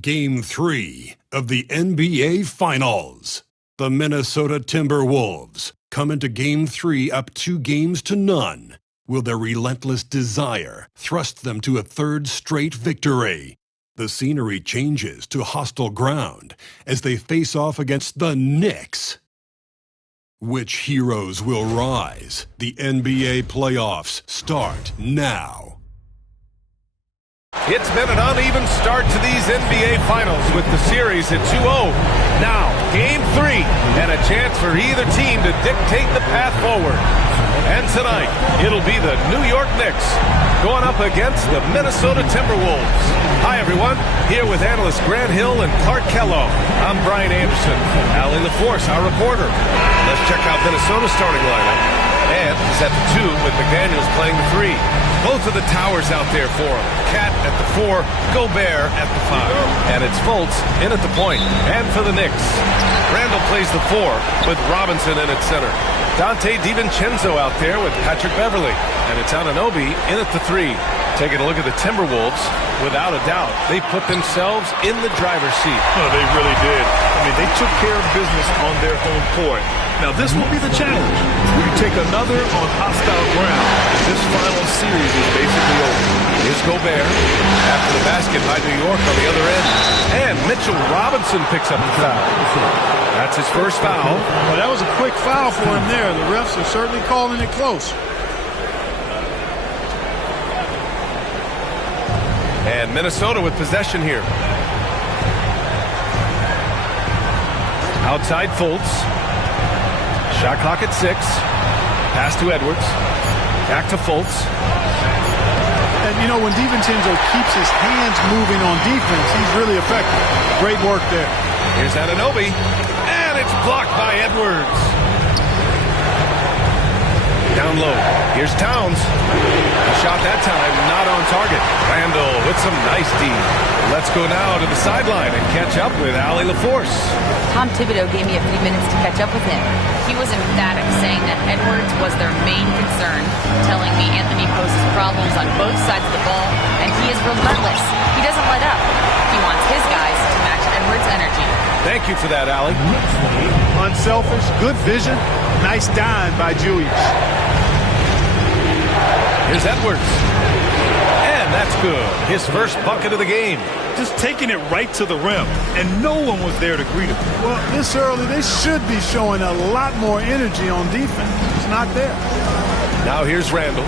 Game 3 of the NBA Finals. The Minnesota Timberwolves come into Game 3 up 2-0. Will their relentless desire thrust them to a third straight victory? The scenery changes to hostile ground as they face off against the Knicks. Which heroes will rise? The NBA playoffs start now. It's been an uneven start to these NBA Finals with the series at 2-0. Now, Game 3, and a chance for either team to dictate the path forward. And tonight, it'll be the New York Knicks going up against the Minnesota Timberwolves. Hi, everyone. Here with analysts Grant Hill and Clark Kellogg. I'm Brian Anderson. Allie LaForce, our reporter. Let's check out Minnesota's starting lineup. And is at the 2 with McDaniels playing the 3. Both of the towers out there for him. Cat at the 4, Gobert at the 5. And it's Fultz in at the point. And for the Knicks, Randall plays the 4 with Robinson in at center. Dante DiVincenzo out there with Patrick Beverly. And it's Anunoby in at the 3. Taking a look at the Timberwolves, without a doubt, they put themselves in the driver's seat. Oh, they really did. I mean, they took care of business on their home court. Now, this will be the challenge. We take another on hostile ground. This final series is basically over. Here's Gobert after the basket by New York on the other end. And Mitchell Robinson picks up the foul. That's his first foul. Well, that was a quick foul for him there. The refs are certainly calling it close. And Minnesota with possession here. Outside Fultz. Shot clock at 6. Pass to Edwards. Back to Fultz. And, you know, when DiVincenzo keeps his hands moving on defense, he's really effective. Great work there. Here's Anunoby. And it's blocked by Edwards. Down low. Here's Towns. A shot that time, not on target. Randall with some nice D. Let's go now to the sideline and catch up with Allie LaForce. Tom Thibodeau gave me a few minutes to catch up with him. He was emphatic, saying that Edwards was their main concern, telling me Anthony poses problems on both sides of the ball, and he is relentless. He doesn't let up. He wants his guys to match Edwards' energy. Thank you for that, Allie. Unselfish, good vision, nice dime by Julius. Here's Edwards. And that's good. His first bucket of the game. Just taking it right to the rim, and no one was there to greet him. Well, this early, they should be showing a lot more energy on defense. It's not there. Now here's Randall.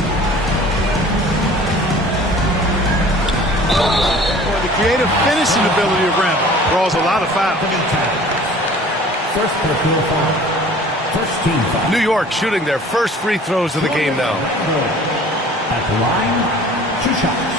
Well, the creative finishing ability of Randall draws a lot of fouls. First personal foul. First team foul. New York shooting their first free throws of the game now. At the line, 2 shots.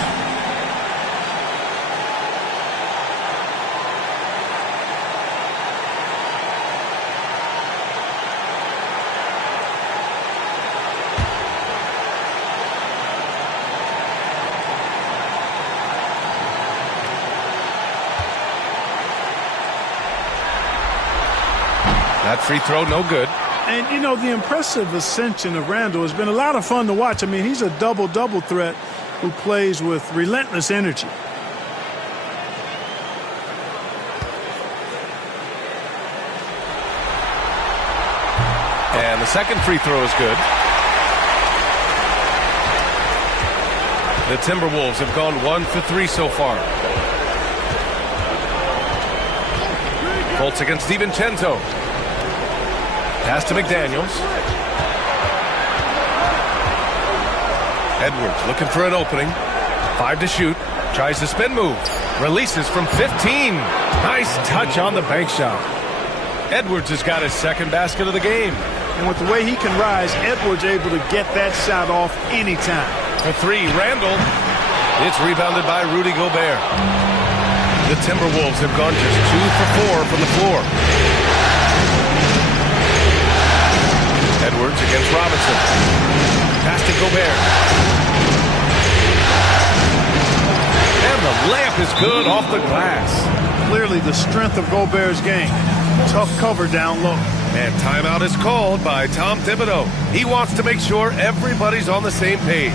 That free throw, no good. And, you know, the impressive ascension of Randall has been a lot of fun to watch. I mean, he's a double-double threat who plays with relentless energy. And the second free throw is good. The Timberwolves have gone 1 for 3 so far. Fultz against DiVincenzo. Pass to McDaniels. Edwards looking for an opening. 5 to shoot. Tries the spin move. Releases from 15. Nice touch on the bank shot. Edwards has got his second basket of the game. And with the way he can rise, Edwards able to get that shot off anytime. For 3, Randall. It's rebounded by Rudy Gobert. The Timberwolves have gone just 2 for 4 from the floor. Edwards against Robinson. Pass to Gobert. And the layup is good off the glass. Clearly the strength of Gobert's game. Tough cover down low. And timeout is called by Tom Thibodeau. He wants to make sure everybody's on the same page.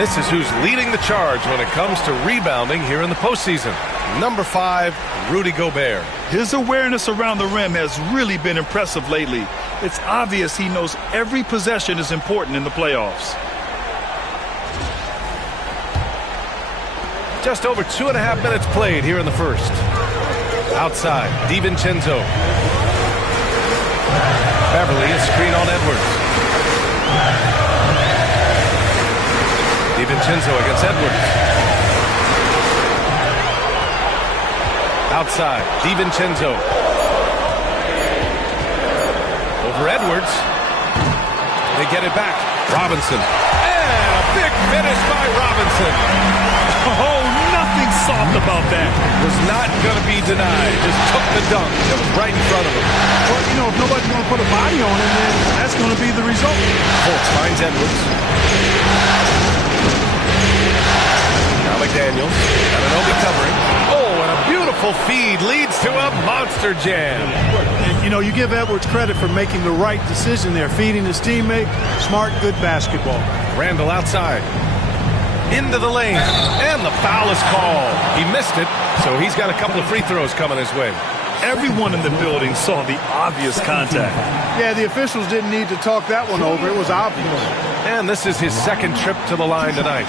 this is who's leading the charge when it comes to rebounding here in the postseason. Number 5, Rudy Gobert. His awareness around the rim has really been impressive lately. It's obvious he knows every possession is important in the playoffs. Just over 2.5 minutes played here in the first. Outside, DiVincenzo. Beverly, a screen on Edwards. DiVincenzo against Edwards. Outside, DiVincenzo. Over Edwards. They get it back. Robinson. And a big finish by Robinson. Oh, nothing soft about that. Was not going to be denied. Just took the dunk that was right in front of him. Well, you know, if nobody's going to put a body on him, then that's going to be the result. Fultz finds Edwards. Now McDaniels. Anunoby covering. Oh, and a beautiful feed leads to a monster jam. And, you know, you give Edwards credit for making the right decision there, feeding his teammate. Smart, good basketball. Randall outside. Into the lane. And the foul is called. He missed it, so he's got a couple of free throws coming his way. Everyone in the building saw the obvious contact. Yeah, the officials didn't need to talk that one over. It was obvious. And this is his second trip to the line tonight.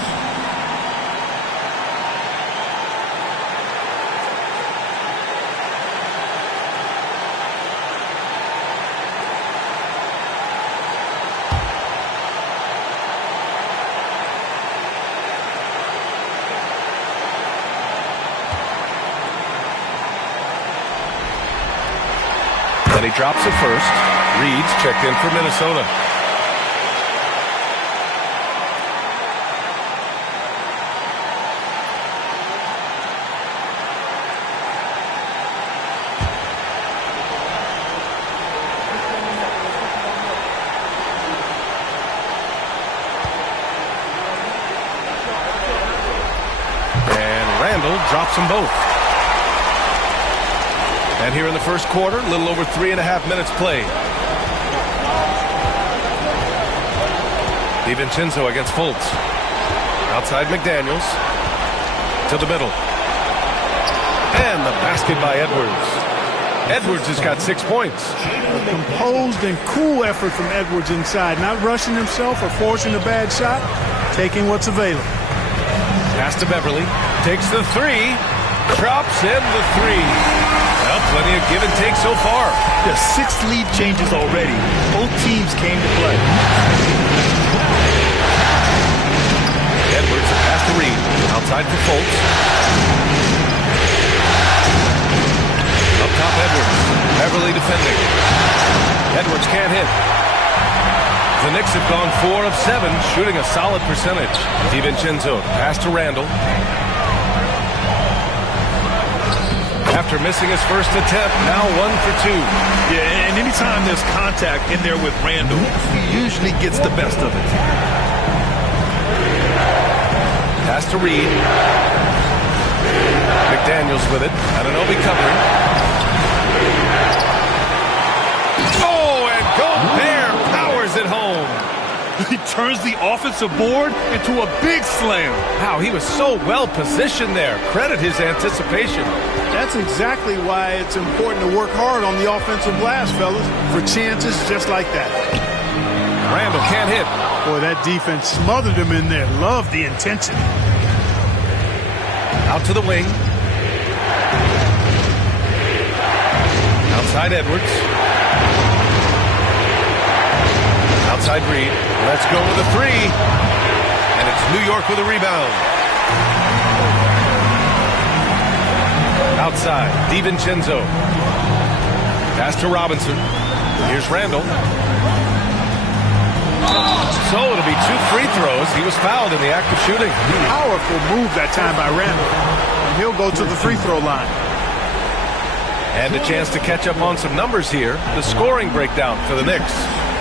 Then he drops it first. Reed's checked in for Minnesota. And Randall drops them both. And here in the first quarter, a little over 3.5 minutes played. DiVincenzo against Fultz. Outside McDaniels. To the middle. And the basket by Edwards. Edwards has got 6 points. A composed and cool effort from Edwards inside. Not rushing himself or forcing a bad shot. Taking what's available. Pass to Beverly. Takes the three. Drops in the three. Well, plenty of give and take so far. There's 6 lead changes already. Both teams came to play. Edwards, a pass to Reed. Outside for Fultz. Up top, Edwards. Beverly defending. Edwards can't hit. The Knicks have gone 4 of 7, shooting a solid percentage. DiVincenzo, pass to Randall. After missing his first attempt, now 1 for 2. Yeah, and anytime there's contact in there with Randall, he usually gets the best of it. Pass to Reed. McDaniels with it. Anunoby covering. Oh, and Gobert powers it home. He turns the offensive board into a big slam. Wow, he was so well positioned there. Credit his anticipation. That's exactly why it's important to work hard on the offensive glass, fellas, for chances just like that. Randall can't hit. Boy, that defense smothered him in there. Love the intensity. Out to the wing. Outside Edwards. Outside Reed. Let's go with a three. And it's New York with a rebound. Outside, DiVincenzo. Pass to Robinson. Here's Randall. So it'll be 2 free throws. He was fouled in the act of shooting. Powerful move that time by Randall. And he'll go to the free throw line. And a chance to catch up on some numbers here. The scoring breakdown for the Knicks.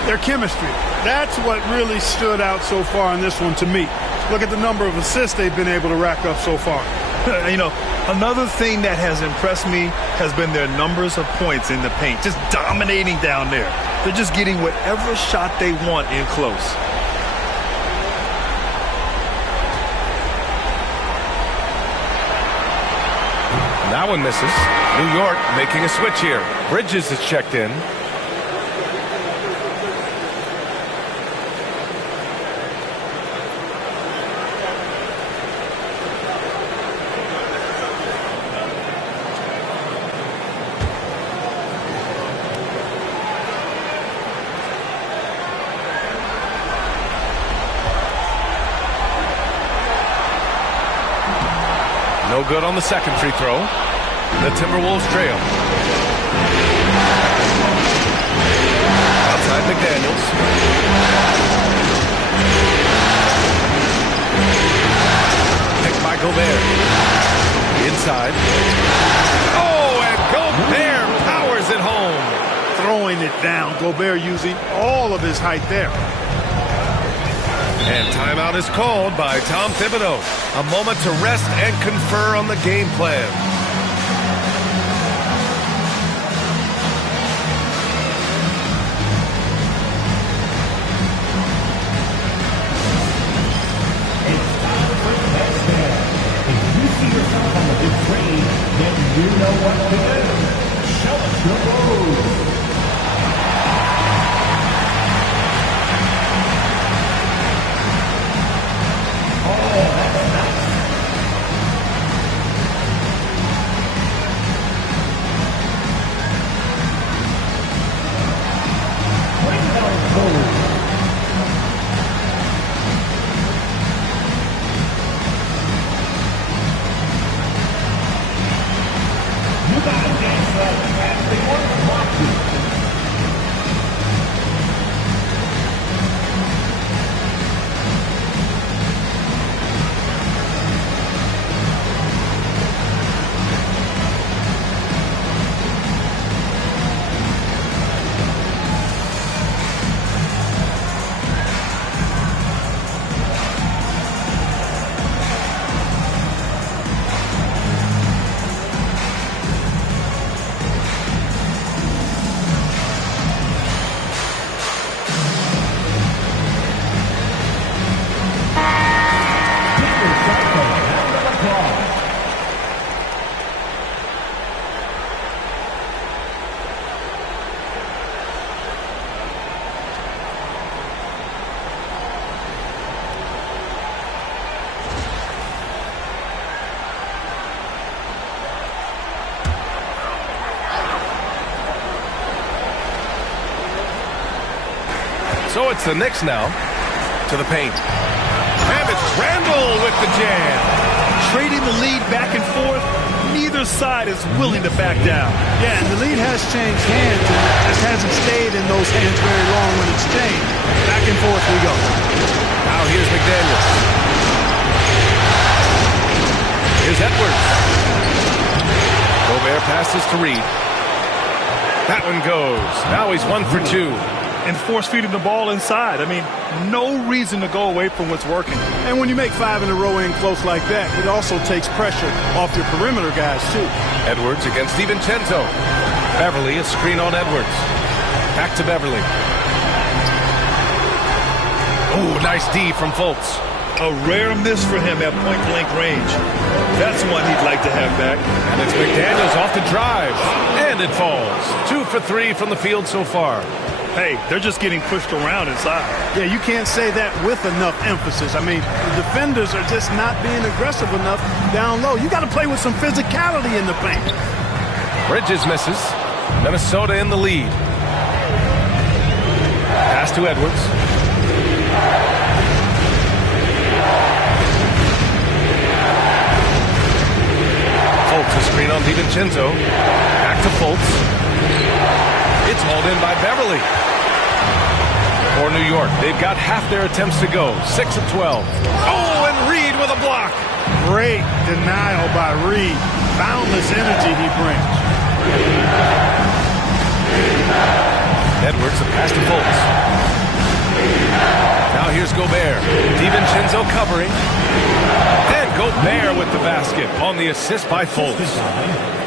Their chemistry. That's what really stood out so far in this one to me. Look at the number of assists they've been able to rack up so far. You know, another thing that has impressed me has been their numbers of points in the paint. Just dominating down there. They're just getting whatever shot they want in close. That one misses. New York making a switch here. Bridges is checked in. No good on the second free throw. The Timberwolves trail. Outside McDaniels. Picked by Gobert. Inside. Oh, and Gobert powers it home. Throwing it down. Gobert using all of his height there. And timeout is called by Tom Thibodeau. A moment to rest and confer on the game plan. It's time for touchdown. If you see yourself on the big screen, then you know what to do. Show us your moves. So it's the Knicks now to the paint. And it's Randall with the jam. Trading the lead back and forth, neither side is willing to back down. Yeah, and the lead has changed hands, and it just hasn't stayed in those hands very long when it's changed. Back and forth we go. Now here's McDaniels. Here's Edwards. Gobert passes to Reed. That one goes. Now he's 1 for 2. And force-feeding the ball inside. I mean, no reason to go away from what's working. And when you make 5 in a row in close like that, it also takes pressure off your perimeter guys, too. Edwards against DiVincenzo. Beverly, a screen on Edwards. Back to Beverly. Oh, nice D from Fultz. A rare miss for him at point-blank range. That's one he'd like to have back. And it's McDaniels off the drive. And it falls. 2 for 3 from the field so far. Hey, they're just getting pushed around inside. Yeah, you can't say that with enough emphasis. I mean, the defenders are just not being aggressive enough down low. You got to play with some physicality in the paint. Bridges misses. Minnesota in the lead. Pass to Edwards. Fultz, a screen on DiVincenzo. Back to Fultz. It's hauled in by Beverly. For New York, they've got half their attempts to go. 6 of 12. Oh, and Reed with a block. Great denial by Reed. Boundless energy he brings. Edwards, a pass to Fultz. Now Now here's Gobert. DiVincenzo covering. And Gobert with the basket on the assist by Fultz.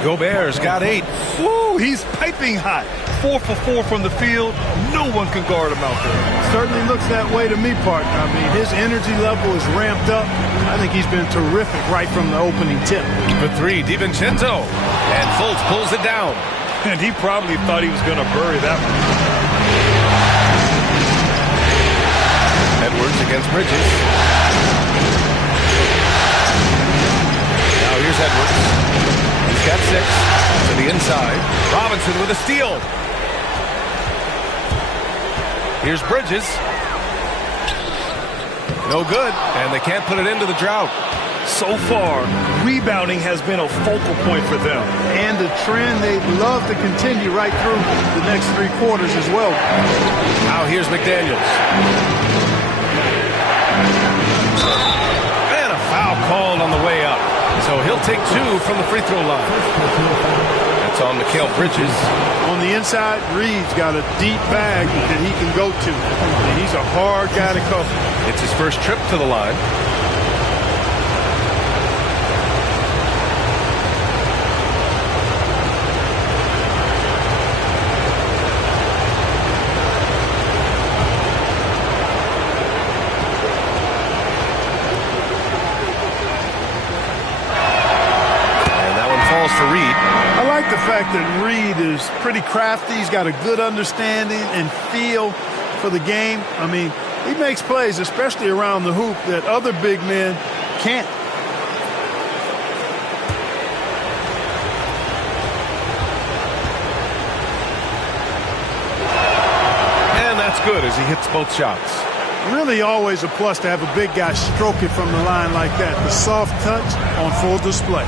Gobert's got 8. Woo, he's piping hot. 4 for 4 from the field. No one can guard him out there. Certainly looks that way to me, partner. I mean, his energy level is ramped up. I think he's been terrific right from the opening tip. For 3, DiVincenzo. And Fultz pulls it down. And he probably thought he was going to bury that one. Edwards against Bridges. Now here's Edwards. He's got 6 to the inside. Robinson with a steal. Here's Bridges. No good, and they can't put it into the drought. So far, rebounding has been a focal point for them. And a trend they'd love to continue right through the next 3 quarters as well. Now here's McDaniels. And a foul called on the way up. So he'll take 2 from the free throw line. That's on Mikal Bridges. On the inside, Reed's got a deep bag that he can go to. And he's a hard guy to cover. It's his first trip to the line. For Reed. I like the fact that Reed is pretty crafty. He's got a good understanding and feel for the game. I mean, he makes plays, especially around the hoop, that other big men can't. And that's good as he hits both shots. Really always a plus to have a big guy stroke it from the line like that. The soft touch on full display.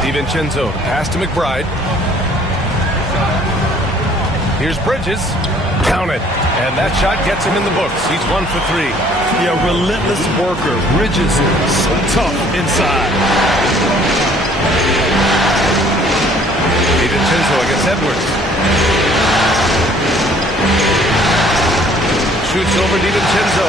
DiVincenzo, pass to McBride. Here's Bridges. Count it. And that shot gets him in the books. He's 1 for 3. Yeah, relentless worker. Bridges, so tough inside. DiVincenzo against Edwards. Shoots over DiVincenzo.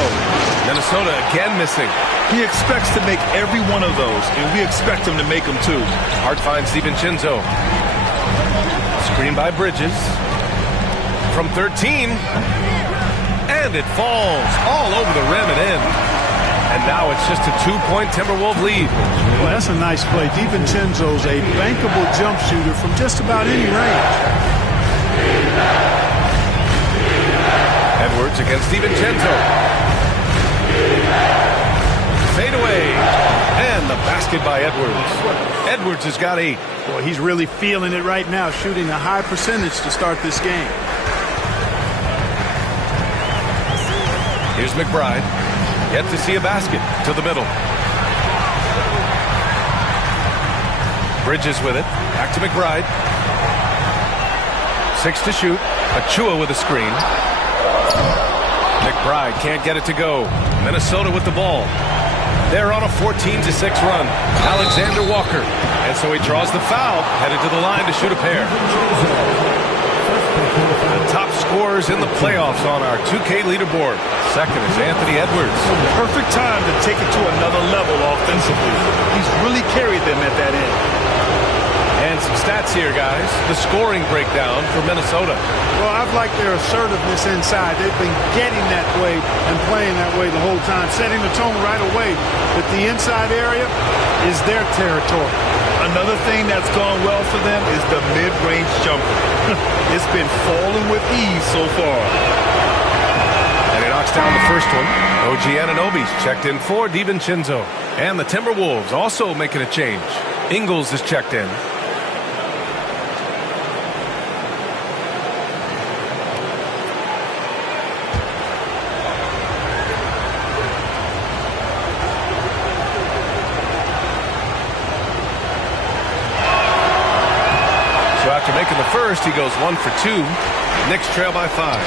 Minnesota again missing. He expects to make every one of those, and we expect him to make them too. Hart finds DiVincenzo. Screen by Bridges. From 13. And it falls all over the rim and in. And now it's just a 2-point Timberwolves lead. Well, that's a nice play. DiVincenzo's a bankable jump shooter from just about any range. Edwards against DiVincenzo. Fade away. And the basket by Edwards. Edwards has got 8. Boy, he's really feeling it right now, shooting a high percentage to start this game. Here's McBride. Yet to see a basket to the middle. Bridges with it. Back to McBride. 6 to shoot. Achua with a screen. McBride can't get it to go. Minnesota with the ball. They're on a 14-6 run. Alexander Walker. And so he draws the foul, headed to the line to shoot a pair. The top scorers in the playoffs on our 2K leaderboard. Second is Anthony Edwards. Perfect time to take it to another level offensively. He's really carried them at that end. And some stats here, guys. The scoring breakdown for Minnesota. Well, I've liked their assertiveness inside. They've been getting that way and playing that way the whole time, setting the tone right away that the inside area is their territory. Another thing that's gone well for them is the mid-range jumper. It's been falling with ease so far. And he knocks down the first one. OG Anunoby's checked in for DiVincenzo. And the Timberwolves also making a change. Ingles is checked in. After making the first, he goes 1 for 2. Knicks trail by 5.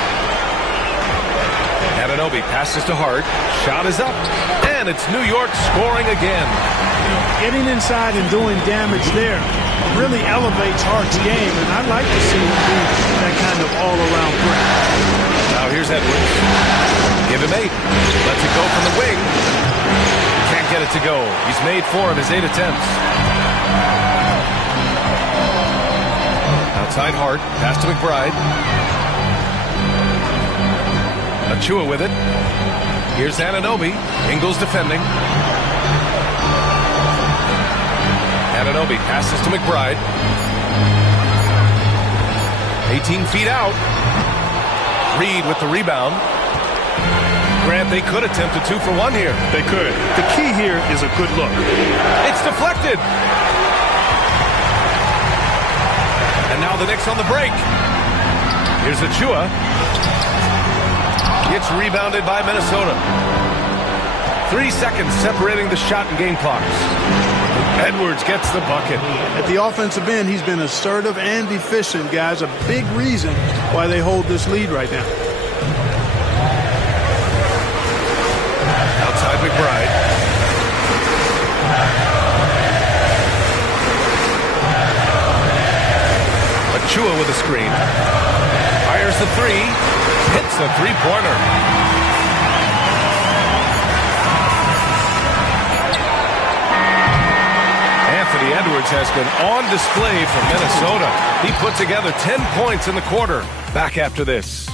Anunoby passes to Hart. Shot is up. And it's New York scoring again. Getting inside and doing damage there really elevates Hart's game, and I'd like to see him be that kind of all-around threat. Now here's Edwards. to go. He's made 4 of his 8 attempts. Outside Hart. Pass to McBride. Achua with it. Here's Anunoby. Ingles defending. Anunoby passes to McBride. 18 feet out. Reed with the rebound. Grant, they could attempt a 2 for 1 here. They could. The key here is a good look. It's deflected. And now the Knicks on the break. Here's Achua. It's rebounded by Minnesota. 3 seconds separating the shot and game clocks. Edwards gets the bucket. At the offensive end, he's been assertive and efficient, guys. A big reason why they hold this lead right now. Outside McBride. Achua with a screen. Fires the 3. Hits the three-pointer. Anthony Edwards has been on display for Minnesota. He put together 10 points in the quarter. Back after this.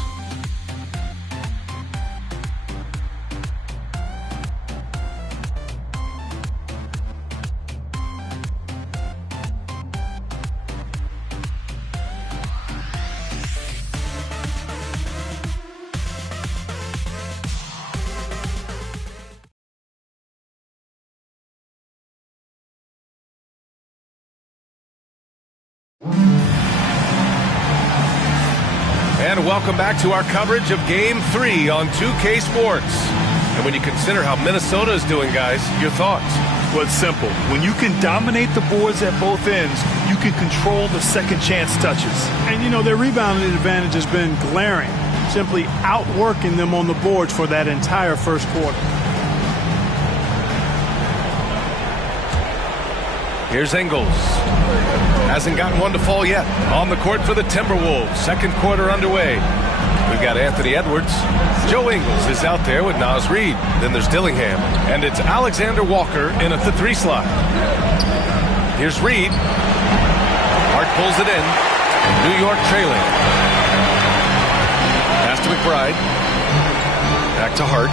And welcome back to our coverage of Game 3 on 2K Sports. And when you consider how Minnesota is doing, guys, your thoughts? Well, it's simple. When you can dominate the boards at both ends, you can control the second chance touches. And, you know, their rebounding advantage has been glaring, simply outworking them on the boards for that entire first quarter. Here's Ingles. Hasn't gotten one to fall yet. On the court for the Timberwolves. Second quarter underway. We've got Anthony Edwards. Joe Ingles is out there with Naz Reid. Then there's Dillingham. And it's Alexander Walker in at the 3 slot. Here's Reid. Hart pulls it in. New York trailing. Pass to McBride. Back to Hart.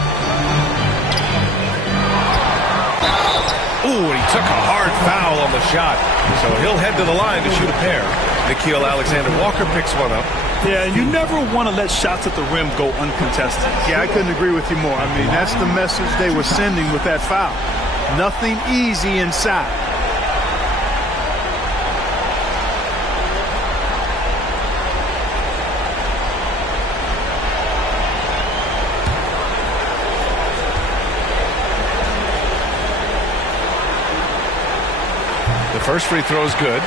Ooh, and he took a hard foul on the shot. So he'll head to the line to shoot a pair. Nickeil Alexander-Walker picks one up. Yeah, and you never want to let shots at the rim go uncontested. Yeah, I couldn't agree with you more. I mean, that's the message they were sending with that foul. Nothing easy inside. The first free throw is good.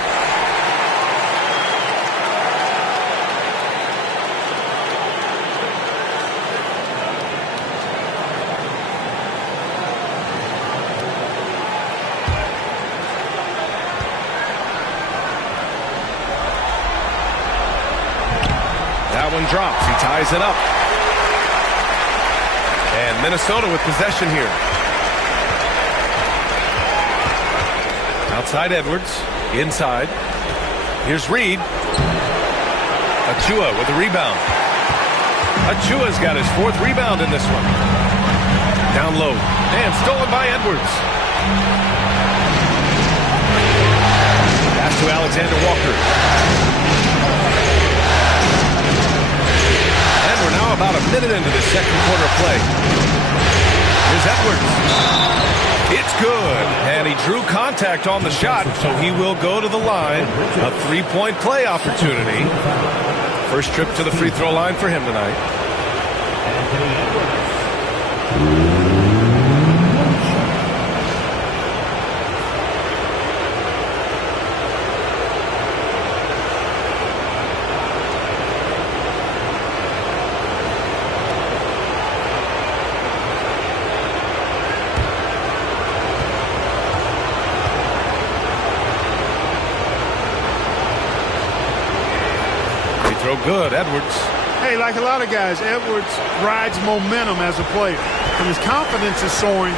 That one drops. He ties it up. And Minnesota with possession here. Outside Edwards, inside. Here's Reid. Achua with the rebound. Achua's got his 4th rebound in this one. Down low, and stolen by Edwards. Pass to Alexander Walker. And we're now about a minute into the second quarter of play. Here's Edwards. It's good, and he drew contact on the shot, so he will go to the line. A 3-point play opportunity. First trip to the free throw line for him tonight. Good, Edwards. Hey, like a lot of guys, Edwards rides momentum as a player. When his confidence is soaring,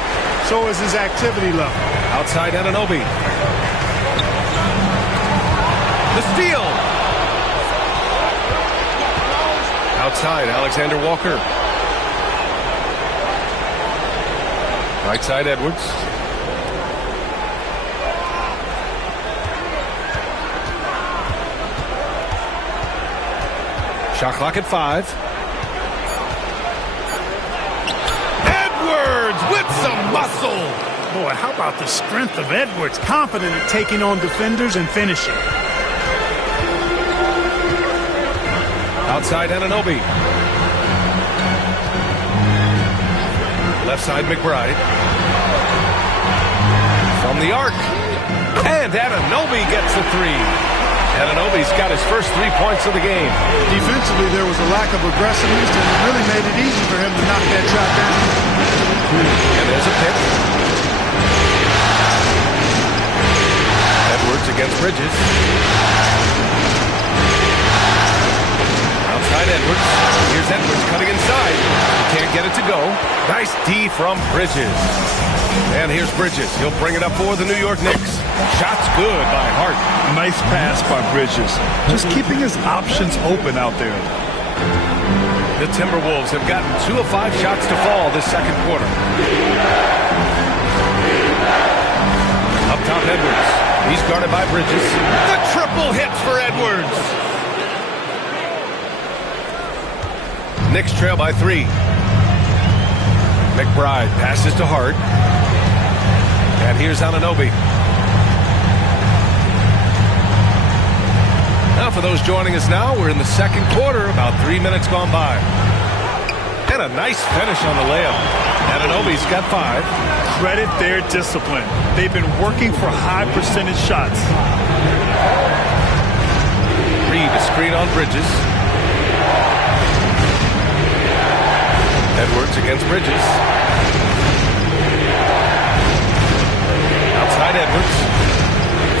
So is his activity level. Outside Anunoby. The steal. Outside Alexander Walker. Right side Edwards. Shot clock at 5. Edwards with some muscle. Boy, how about the strength of Edwards? Confident at taking on defenders and finishing. Outside Anunoby. Left side McBride. From the arc. And Anunoby gets the 3. Anunoby's got his first 3 points of the game. Defensively, there was a lack of aggressiveness, and it really made it easy for him to knock that shot down. And there's a pick. Edwards against Bridges. Outside Edwards. Here's Edwards cutting inside. He can't get it to go. Nice D from Bridges. And here's Bridges. He'll bring it up for the New York Knicks. Shot's good by Hart. Nice pass by Bridges. Just keeping his options open out there. The Timberwolves have gotten 2 of 5 shots to fall this second quarter. Up top Edwards. He's guarded by Bridges. The triple hits for Edwards. Knicks trail by 3. McBride passes to Hart. And here's Anunoby. Now for those joining us now, we're in the second quarter, about 3 minutes gone by. And a nice finish on the layup. Anunoby's got 5. Credit their discipline. They've been working for high percentage shots. Reed, a screen on Bridges. Edwards against Bridges. Outside Edwards.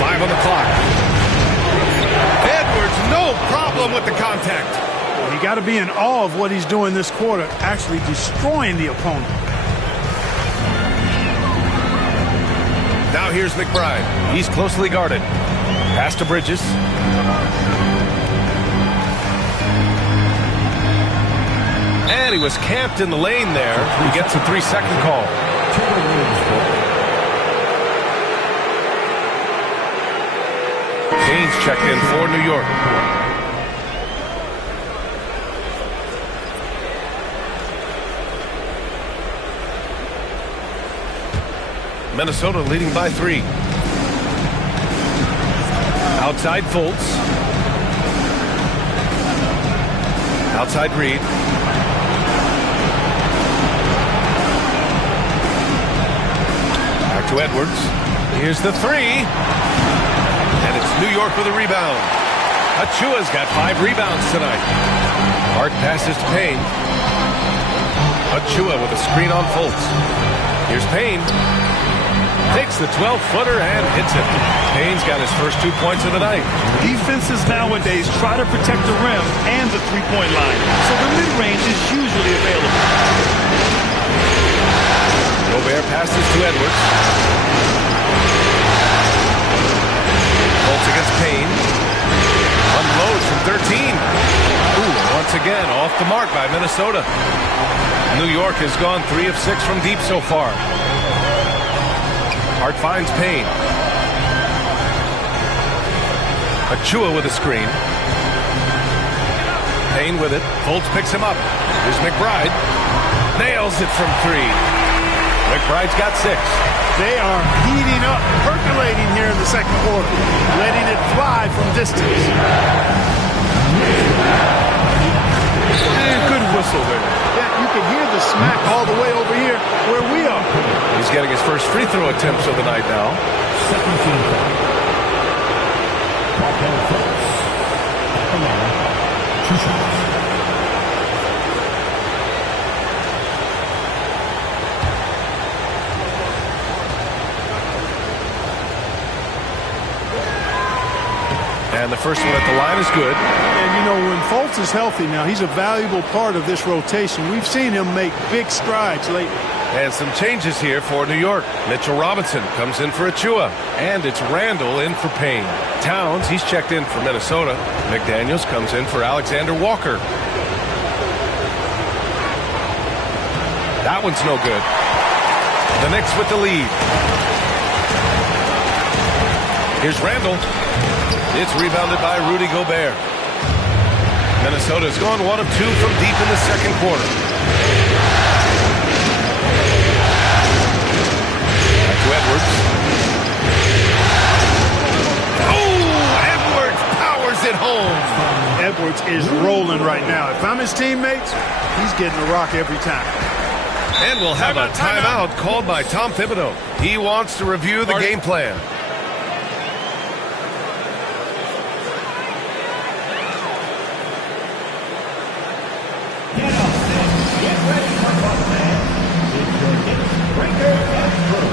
5 on the clock. Edwards, no problem with the contact. You got to be in awe of what he's doing this quarter, actually destroying the opponent. Now here's McBride. He's closely guarded. Pass to Bridges. And he was camped in the lane there. He gets a 3-second call. Haynes checked in for New York. Minnesota leading by 3. Outside Fultz. Outside Reed. Back to Edwards. Here's the 3. And it's New York with a rebound. Achua's got 5 rebounds tonight. Hart passes to Payne. Achua with a screen on Fultz. Here's Payne. Takes the 12-footer and hits it. Payne's got his first 2 points of the night. Defenses nowadays try to protect the rim and the three-point line, so the mid-range is usually available. Gobert passes to Edwards. Fultz against Payne. Unloads from 13. Ooh, once again, off the mark by Minnesota. New York has gone 3 of 6 from deep so far. Hart finds Payne. Achua with a screen. Payne with it. Fultz picks him up. Here's McBride. Nails it from 3. McBride's got 6. They are heating up, percolating here in the second quarter, letting it fly from distance. And good whistle there. Yeah, you can hear the smack all the way over here where we are. He's getting his first free throw attempts of the night now. Second team foul. Markel Fultz. At the line. 2 shots. And the first one at the line is good. And, you know, when Fultz is healthy now, he's a valuable part of this rotation. We've seen him make big strides lately. And some changes here for New York. Mitchell Robinson comes in for Achua. And it's Randall in for Payne. Towns, he's checked in for Minnesota. McDaniels comes in for Alexander Walker. That one's no good. The Knicks with the lead. Here's Randall. It's rebounded by Rudy Gobert. Minnesota's gone 1 of 2 from deep in the second quarter. Back to Edwards. Oh, Edwards powers it home. Edwards is rolling right now. If I'm his teammates, he's getting a rock every time. And we'll have a timeout called by Tom Thibodeau. He wants to review the game plan. Get ready for ball fans. It's your Knicks breaker and crew.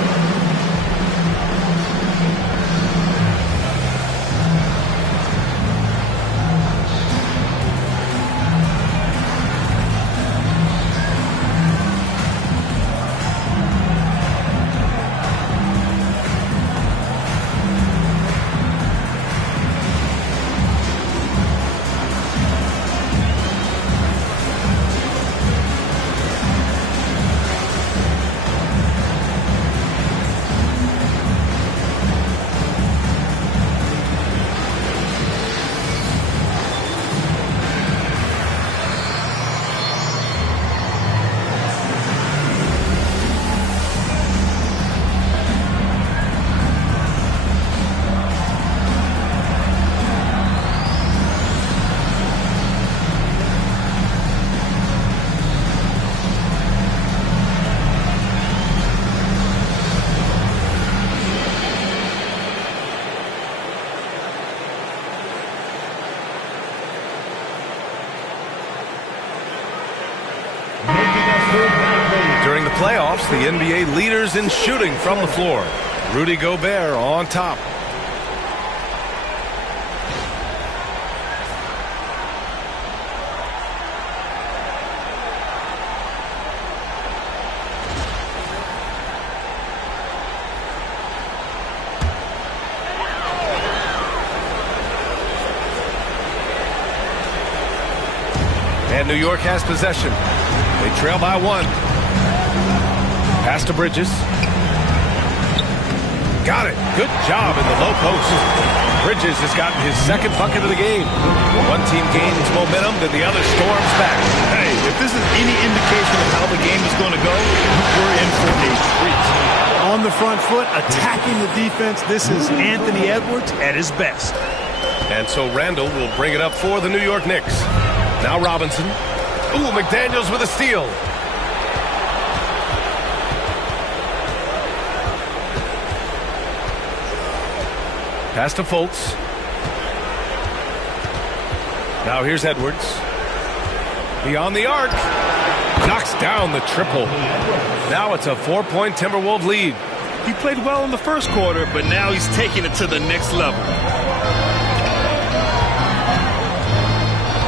During the playoffs, the NBA leaders in shooting from the floor. Rudy Gobert on top. And New York has possession. They trail by 1. Pass to Bridges. Got it. Good job in the low post. Bridges has gotten his second bucket of the game. One team gains momentum, then the other storms back. Hey, if this is any indication of how the game is going to go, we're in for a treat. On the front foot, attacking the defense, this is Anthony Edwards at his best. And so Randall will bring it up for the New York Knicks. Now Robinson. Ooh, McDaniels with a steal. Pass to Fultz. Now here's Edwards. Beyond the arc. Knocks down the triple. Now it's a 4-point Timberwolves lead. He played well in the first quarter, but now he's taking it to the next level.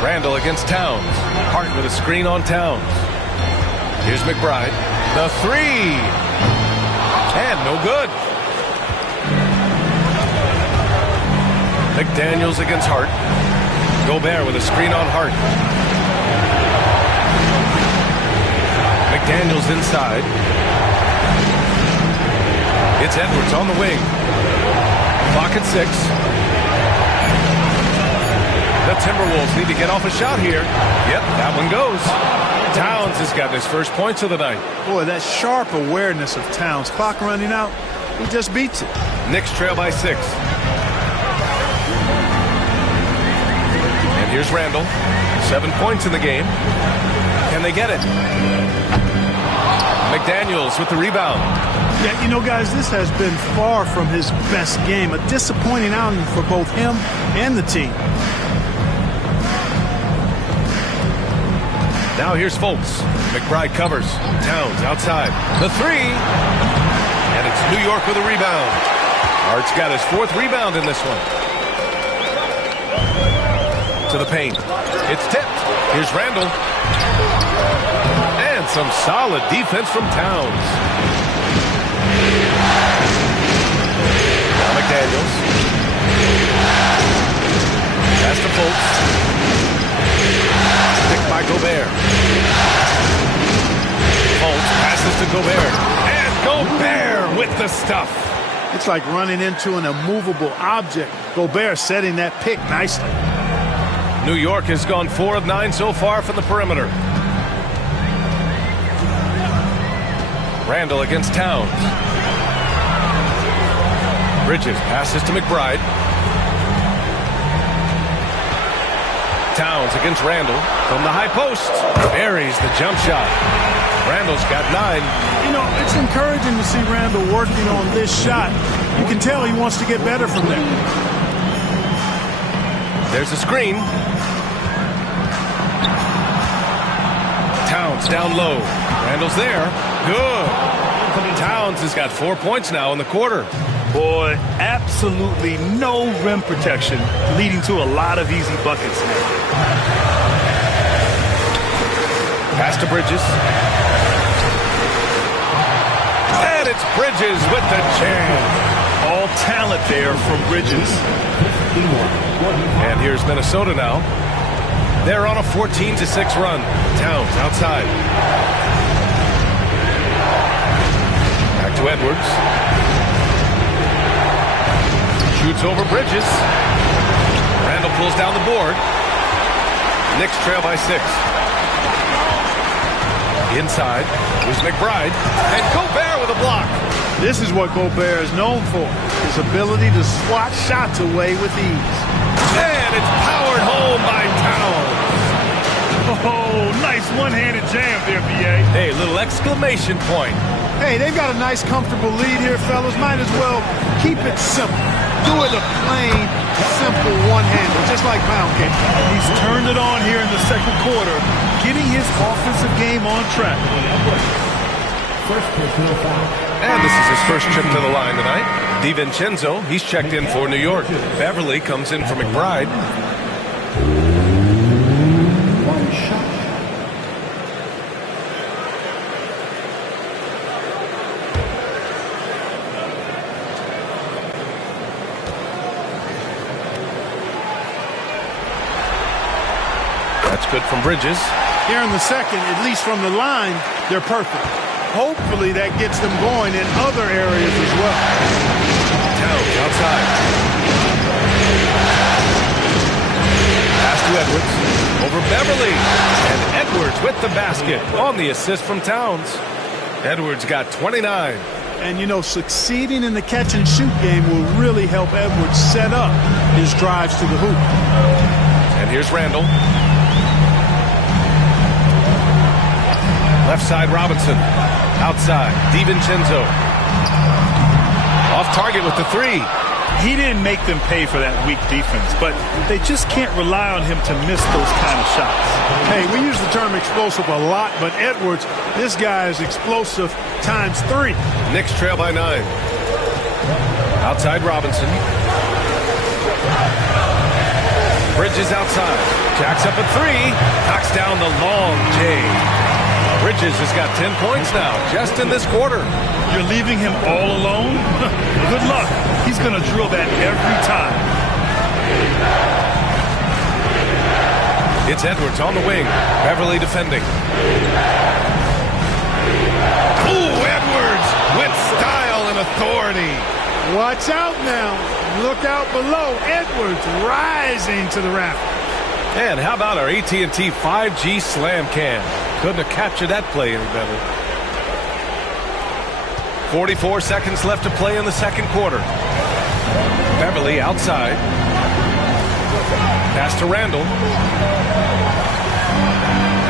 Randall against Towns. Hart with a screen on Towns. Here's McBride. The 3. And no good. McDaniels against Hart. Gobert with a screen on Hart. McDaniels inside. It's Edwards on the wing. Clock at 6. The Timberwolves need to get off a shot here. Yep, that one goes. Towns has gotten his first points of the night. Boy, that sharp awareness of Towns. Clock running out. He just beats it. Knicks trail by 6. And here's Randall. 7 points in the game. Can they get it? McDaniels with the rebound. Yeah, you know, guys, this has been far from his best game. A disappointing outing for both him and the team. Now here's Fultz. McBride covers. Towns outside. The 3. And it's New York with a rebound. Hart's got his 4th rebound in this one. To the paint. It's tipped. Here's Randall. And some solid defense from Towns. Now McDaniels. Pass to Fultz. Picked by Gobert. Fultz passes to Gobert. And Gobert with the stuff. It's like running into an immovable object. Gobert setting that pick nicely. New York has gone 4 of 9 so far from the perimeter. Randall against Towns. Bridges passes to McBride. Towns against Randall from the high post. Buries the jump shot. Randall's got 9. You know, it's encouraging to see Randall working on this shot. You can tell he wants to get better from there. There's a screen. Towns down low. Randall's there. Good. Towns has got 4 points now in the quarter. Boy, absolutely no rim protection, leading to a lot of easy buckets now. Pass to Bridges. And it's Bridges with the jam. All talent there from Bridges. And here's Minnesota now. They're on a 14-6 run. Towns outside. Back to Edwards. Shoots over Bridges. Randall pulls down the board. Knicks trail by 6. Inside. Here's McBride. And Gobert with a block. This is what Gobert is known for. His ability to swat shots away with ease. And it's powered home by Towns. Oh, nice one-handed jam there, B.A. Hey, little exclamation point. Hey, they've got a nice, comfortable lead here, fellas. Might as well keep it simple. Do it a plain, simple one-hander, just like pound cake. He's turned it on here in the second quarter, getting his offensive game on track. And this is his first trip to the line tonight. DiVincenzo, he's checked in for New York. Beverly comes in for McBride. That's good from Bridges. Here in the second, at least from the line, they're perfect. Hopefully that gets them going in other areas as well. Towns outside. Pass to Edwards. Over Beverly. And Edwards with the basket on the assist from Towns. Edwards got 29. And, you know, succeeding in the catch-and-shoot game will really help Edwards set up his drives to the hoop. And here's Randall. Left side, Robinson. Outside, DiVincenzo. Off target with the 3. He didn't make them pay for that weak defense, but they just can't rely on him to miss those kind of shots. Hey, we use the term explosive a lot, but Edwards, this guy is explosive times 3. Knicks trail by 9. Outside, Robinson. Bridges outside. Jacks up a 3. Knocks down the long J. Bridges has got 10 points now, just in this quarter. You're leaving him all alone? Good luck. He's going to drill that every time. It's Edwards on the wing. Beverly defending. Ooh, Edwards with style and authority. Watch out now. Look out below. Edwards rising to the raft. And how about our AT&T 5G slam cam? Couldn't have captured that play any better. 44 seconds left to play in the second quarter. Beverly outside. Pass to Randall.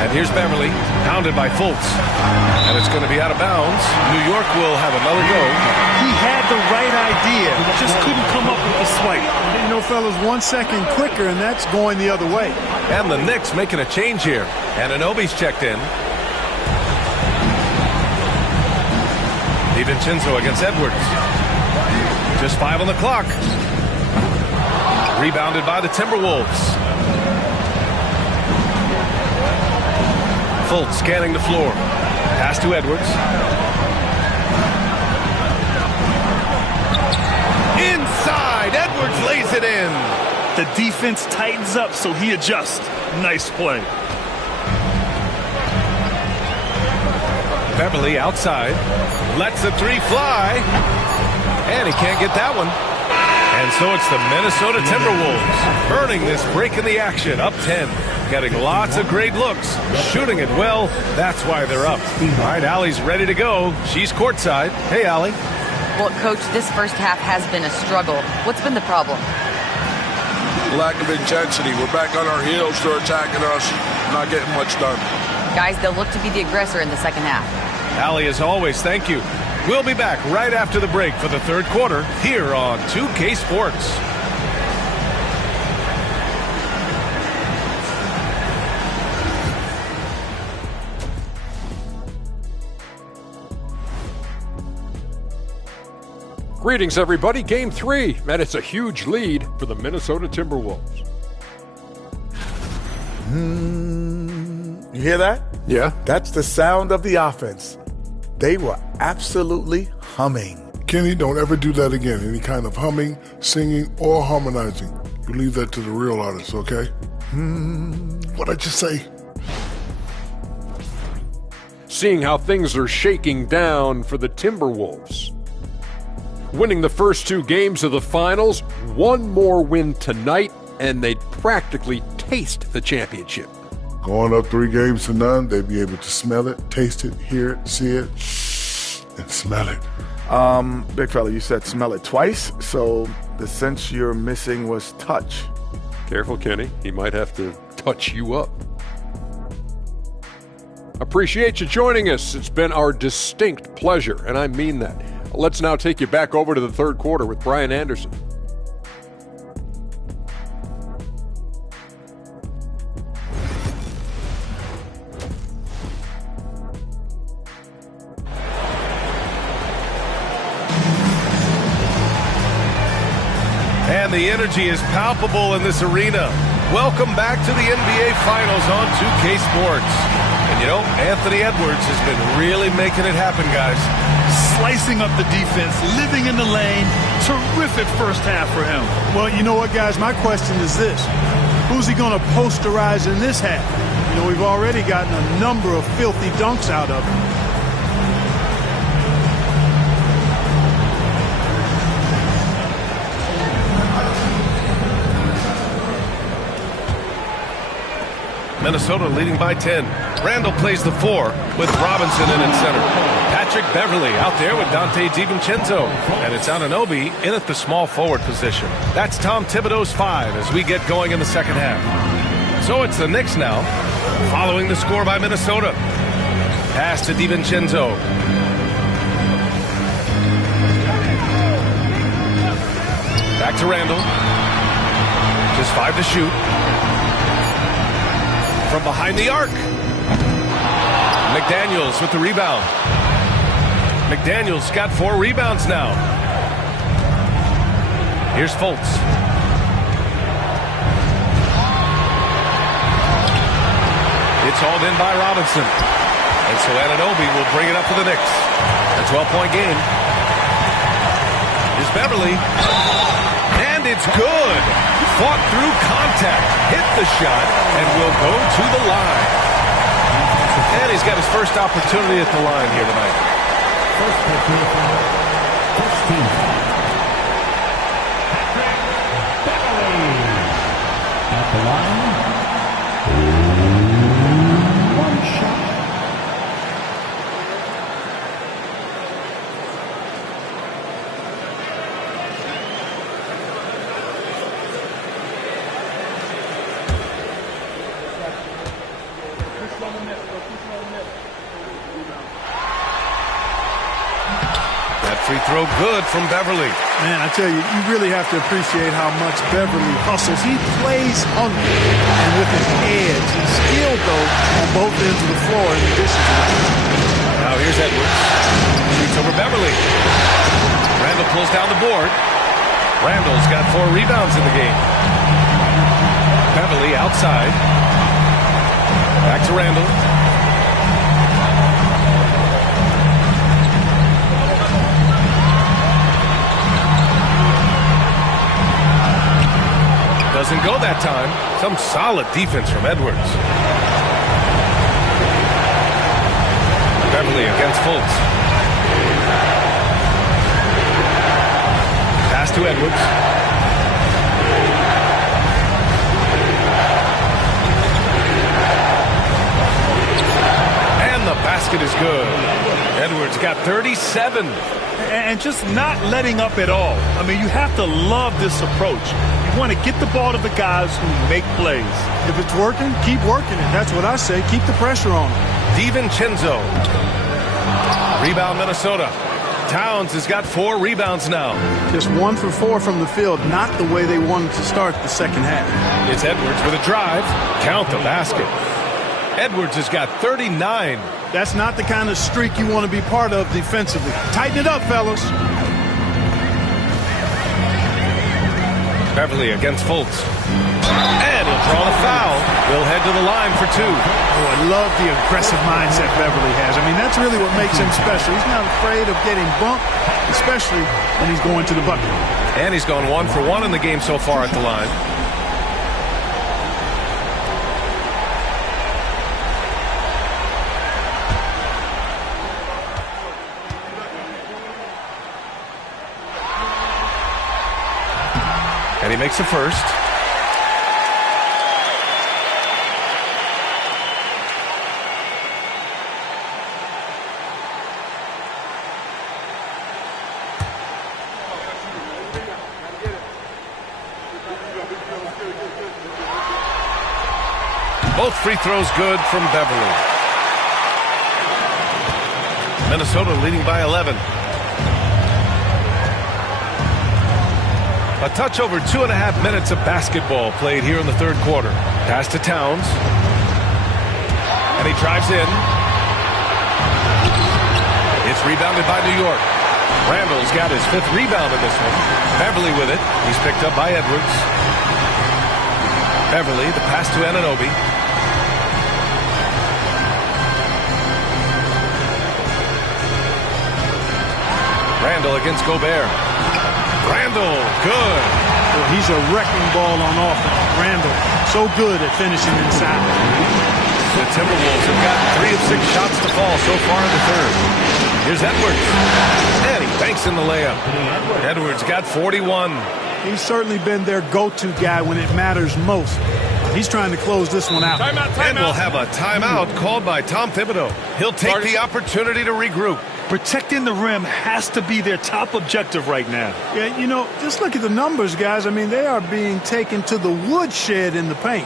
And here's Beverly, pounded by Fultz. And it's going to be out of bounds. New York will have another go. He had the right idea, just couldn't come up with the swipe. You know, fellas, 1 second quicker, and that's going the other way. And the Knicks making a change here. Anunoby's checked in. DiVincenzo against Edwards. Just 5 on the clock. Rebounded by the Timberwolves. Fultz scanning the floor. Pass to Edwards. Inside, Edwards lays it in. The defense tightens up, so he adjusts. Nice play. Beverly outside. Lets the three fly. And he can't get that one. And so it's the Minnesota Timberwolves earning this break in the action. Up 10. Getting lots of great looks. Shooting it well. That's why they're up. All right, Allie's ready to go. She's courtside. Hey, Allie. Well, Coach, this first half has been a struggle. What's been the problem? Lack of intensity. We're back on our heels. They're attacking us. Not getting much done. Guys, they'll look to be the aggressor in the second half. Allie, as always, thank you. We'll be back right after the break for the third quarter here on 2K Sports. Greetings, everybody. Game 3, and it's a huge lead for the Minnesota Timberwolves. You hear that? Yeah. That's the sound of the offense. They were absolutely humming. Kenny, don't ever do that again. Any kind of humming, singing, or harmonizing. You leave that to the real artists, okay? What'd I just say? Seeing how things are shaking down for the Timberwolves. Winning the first 2 games of the finals, one more win tonight, and they'd practically taste the championship. Going up 3 games to none, they'd be able to smell it, taste it, hear it, see it, and smell it. Big fella, you said smell it twice, so the sense you're missing was touch. Careful, Kenny. He might have to touch you up. Appreciate you joining us. It's been our distinct pleasure, and I mean that. Let's now take you back over to the third quarter with Brian Anderson. And the energy is palpable in this arena. Welcome back to the NBA Finals on 2K Sports. And you know, Anthony Edwards has been really making it happen, guys. Slicing up the defense, living in the lane. Terrific first half for him. Well, you know what, guys? My question is this. Who's he going to posterize in this half? You know, we've already gotten a number of filthy dunks out of him. Minnesota leading by 10. Randall plays the 4 with Robinson in at center. Patrick Beverly out there with Dante DiVincenzo. And it's Anunoby in at the small forward position. That's Tom Thibodeau's 5 as we get going in the second half. So it's the Knicks now, following the score by Minnesota. Pass to DiVincenzo. Back to Randall. Just 5 to shoot. From behind the arc. McDaniels with the rebound. McDaniels got 4 rebounds now. Here's Fultz. It's hauled in by Robinson. And so Anunoby will bring it up for the Knicks. A 12-point game. Here's Beverly. And it's good. Fought through contact, hit the shot, and will go to the line. And he's got his first opportunity at the line here tonight. First team. Patrick Beverly at the line. 1 shot. Free throw good from Beverly. Man, I tell you, you really have to appreciate how much Beverly hustles. He plays hungry and with his edge. He's skilled, though, on both ends of the floor in addition to that. Now here's Edwards. Shoots over Beverly. Randall pulls down the board. Randall's got 4 rebounds in the game. Beverly outside. Back to Randall. that time. Some solid defense from Edwards. Beverly against Fultz. Pass to Edwards. And the basket is good. Edwards got 37. And just not letting up at all. I mean, you have to love this approach. You want to get the ball to the guys who make plays. If it's working, keep working it. That's what I say. Keep the pressure on them. DiVincenzo. Rebound, Minnesota. Towns has got 4 rebounds now. Just 1 for 4 from the field, not the way they wanted to start the second half. It's Edwards with a drive. Count the basket. Edwards has got 39. That's not the kind of streak you want to be part of defensively. Tighten it up, fellas. Beverly against Fultz. And he'll draw a foul. He'll head to the line for 2. Oh, I love the aggressive mindset Beverly has. I mean, that's really what makes him special. He's not afraid of getting bumped, especially when he's going to the bucket. And he's gone 1 for 1 in the game so far at the line. And he makes the first. Both free throws good from Beverly. Minnesota leading by 11. A touch over 2.5 minutes of basketball played here in the third quarter. Pass to Towns. And he drives in. It's rebounded by New York. Randall's got his 5th rebound in this one. Beverly with it. He's picked up by Edwards. Beverly, the pass to Anunoby. Randall against Gobert. Randall, good. Well, he's a wrecking ball on offense. Randall, so good at finishing inside. The Timberwolves have gotten 3 of 6 shots to fall so far in the third. Here's Edwards. And he banks in the layup. Edwards got 41. He's certainly been their go-to guy when it matters most. He's trying to close this one out. And we'll have a timeout called by Tom Thibodeau. He'll take the opportunity to regroup. Protecting the rim has to be their top objective right now. Yeah, you know, just look at the numbers, guys. I mean, they are being taken to the woodshed in the paint.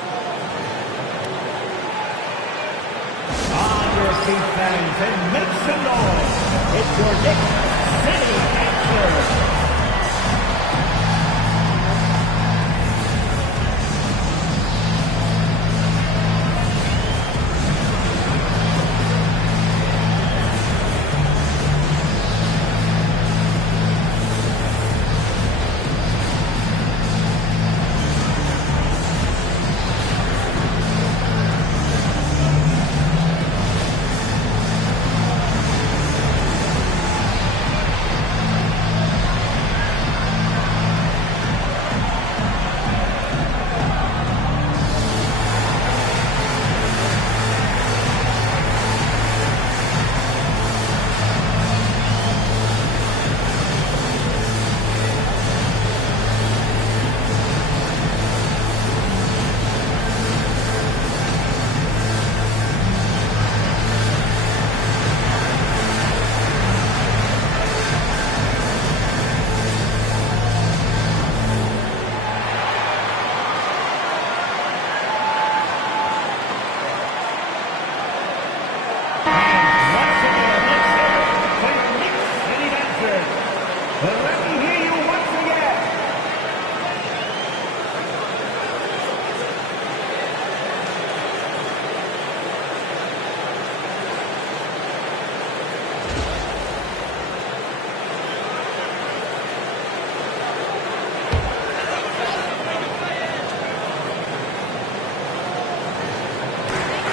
On your feet, fans, and make some noise. It's your Knicks City Answer.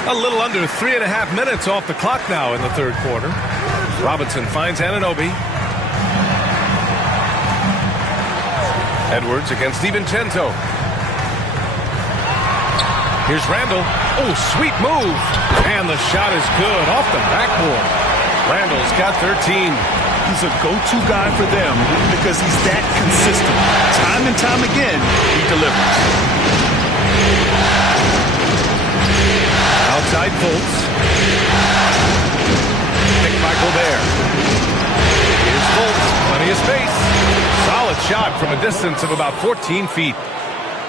A little under 3.5 minutes off the clock now in the third quarter. Robinson finds Anunoby. Edwards against DiVincenzo. Here's Randall. Oh, sweet move. And the shot is good off the backboard. Randall's got 13. He's a go-to guy for them because he's that consistent. Time and time again, he delivers. Outside Fultz. Picked by Gobert. Here's Fultz. Plenty of space. Solid shot from a distance of about 14 feet.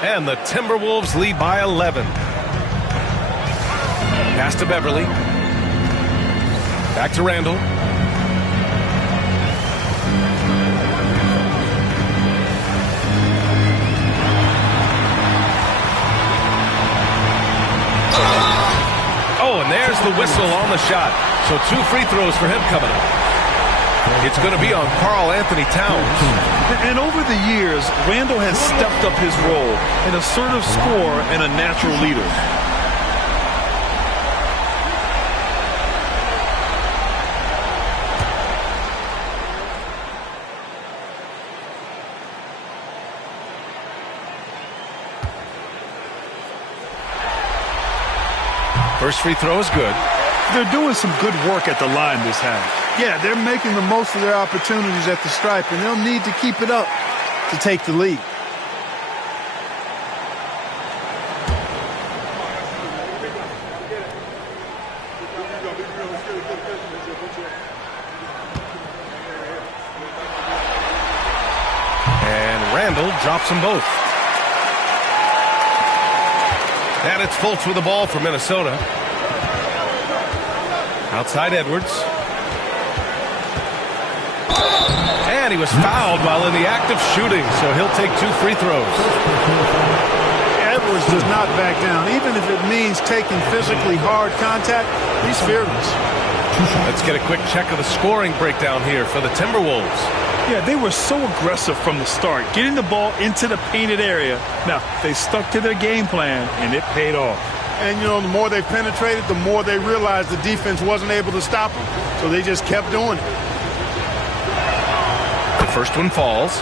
And the Timberwolves lead by 11. Pass to Beverly. Back to Randall. Oh, and there's the whistle on the shot. So 2 free throws for him coming up. It's going to be on Karl Anthony Towns. And over the years, Randall has stepped up his role, an assertive scorer and a natural leader. First free throw is good. They're doing some good work at the line this half. Yeah, they're making the most of their opportunities at the stripe, and they'll need to keep it up to take the lead. And Randall drops them both. And it's Fultz with the ball for Minnesota. Outside Edwards. And he was fouled while in the act of shooting, so he'll take 2 free throws. Edwards does not back down, even if it means taking physically hard contact. He's fearless. Let's get a quick check of the scoring breakdown here for the Timberwolves. Yeah, they were so aggressive from the start, getting the ball into the painted area. Now, they stuck to their game plan, and it paid off. And, you know, the more they penetrated, the more they realized the defense wasn't able to stop them. So they just kept doing it. The first one falls.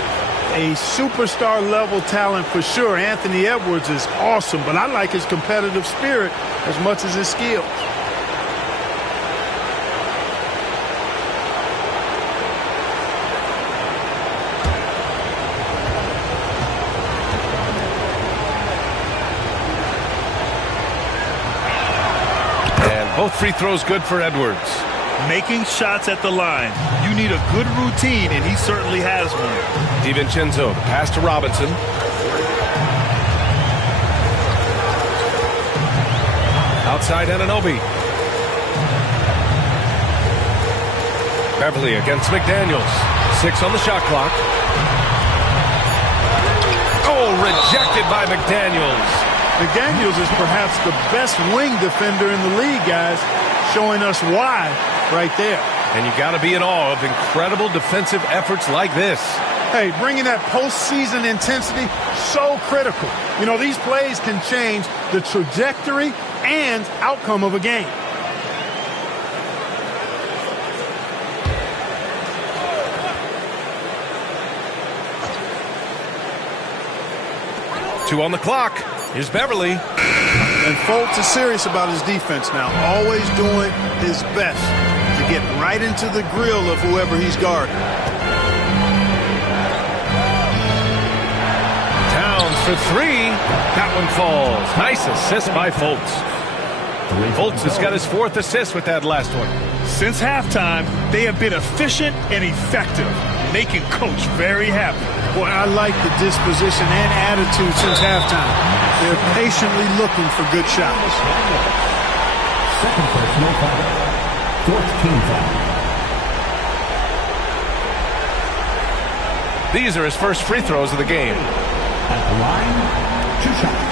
A superstar-level talent for sure. Anthony Edwards is awesome, but I like his competitive spirit as much as his skills. Both free throws good for Edwards. Making shots at the line. You need a good routine, and he certainly has one. DiVincenzo, the pass to Robinson. Outside Anunoby. Beverly against McDaniels. 6 on the shot clock. Oh, rejected by McDaniels. McDaniels is perhaps the best wing defender in the league, guys, showing us why right there. And you got to be in awe of incredible defensive efforts like this. Hey, bringing that postseason intensity, so critical. You know, these plays can change the trajectory and outcome of a game. Two on the clock. Here's Beverly. And Fultz is serious about his defense now, always doing his best to get right into the grill of whoever he's guarding. Towns for 3. That one falls. Nice assist by Fultz. Fultz has got his 4th assist with that last one. Since halftime, they have been efficient and effective, making Coach very happy. Boy, I like the disposition and attitude since halftime. They're patiently looking for good shots. Second personal foul. 14 foul. These are his first free throws of the game. At the line, 2 shots.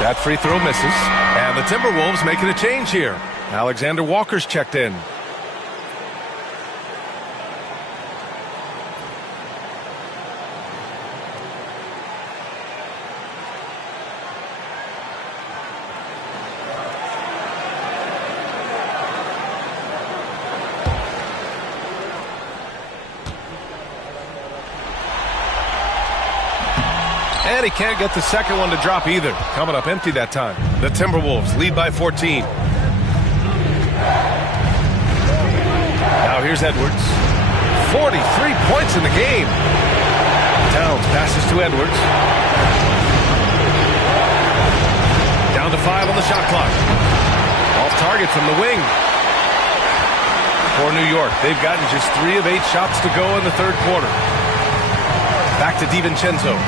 That free throw misses. And the Timberwolves making a change here. Alexander Walker's checked in. And he can't get the second one to drop either. Coming up empty that time. The Timberwolves lead by 14. Now here's Edwards. 43 points in the game. Towns passes to Edwards. Down to 5 on the shot clock. Off target from the wing. For New York, they've gotten just 3 of 8 shots to go in the third quarter. Back to DiVincenzo.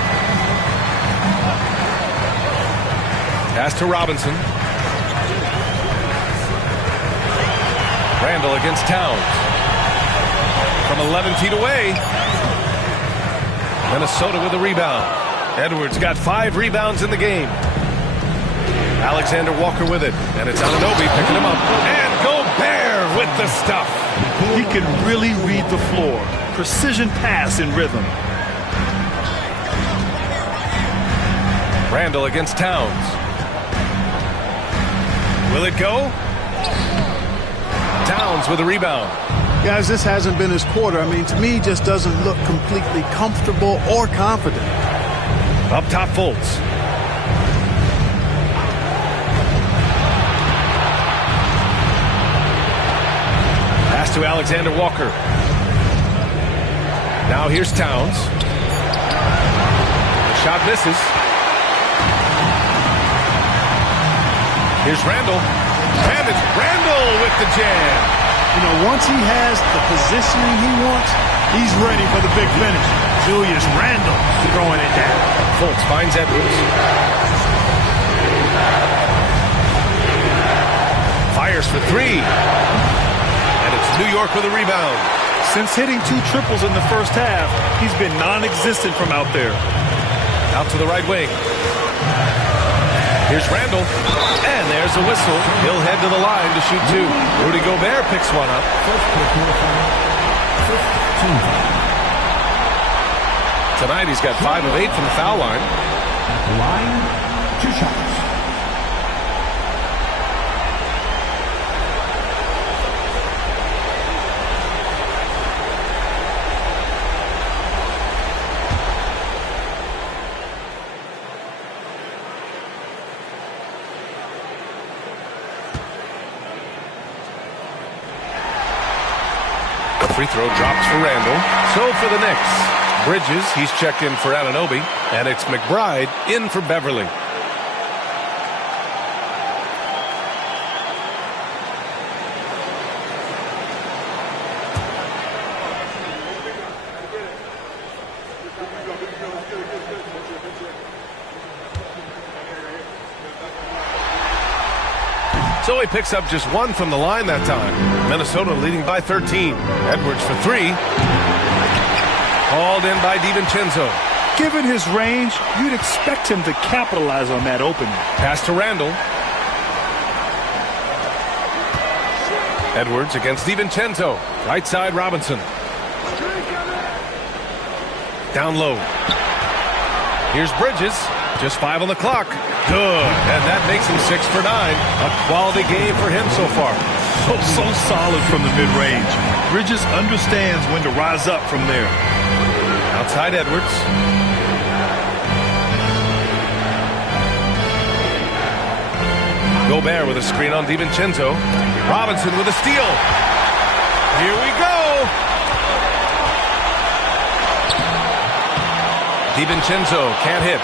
Pass to Robinson. Randall against Towns. From 11 feet away. Minnesota with a rebound. Edwards got 5 rebounds in the game. Alexander Walker with it. And it's Anunoby picking him up. And Gobert with the stuff. He can really read the floor. Precision pass in rhythm. Randall against Towns. Will it go? Towns with a rebound. Guys, this hasn't been his quarter. I mean, to me, he just doesn't look completely comfortable or confident. Up top, Fultz. Pass to Alexander Walker. Now here's Towns. The shot misses. Here's Randall. And it's Randall with the jam. You know, once he has the positioning he wants, he's ready for the big finish. Julius Randall throwing it down. Fultz finds Edwards. Fires for 3. And it's New York with a rebound. Since hitting 2 triples in the first half, he's been non-existent from out there. Out to the right wing. Here's Randall. And there's a whistle. He'll head to the line to shoot 2. Rudy Gobert picks one up. Tonight he's got 5 of 8 from the foul line. At the line, 2 shots. Free throw drops for Randall. So for the Knicks, Bridges, he's checked in for Anunoby, and it's McBride in for Beverly. So he picks up just 1 from the line that time. Minnesota leading by 13. Edwards for 3. Hauled in by DiVincenzo. Given his range, you'd expect him to capitalize on that opening. Pass to Randall. Edwards against DiVincenzo. Right side, Robinson. Down low. Here's Bridges. Just 5 on the clock. Good. And that makes him 6 for 9. A quality game for him so far. So solid from the mid-range. Bridges understands when to rise up from there. Outside Edwards. Gobert with a screen on DiVincenzo. Robinson with a steal. Here we go. DiVincenzo can't hit.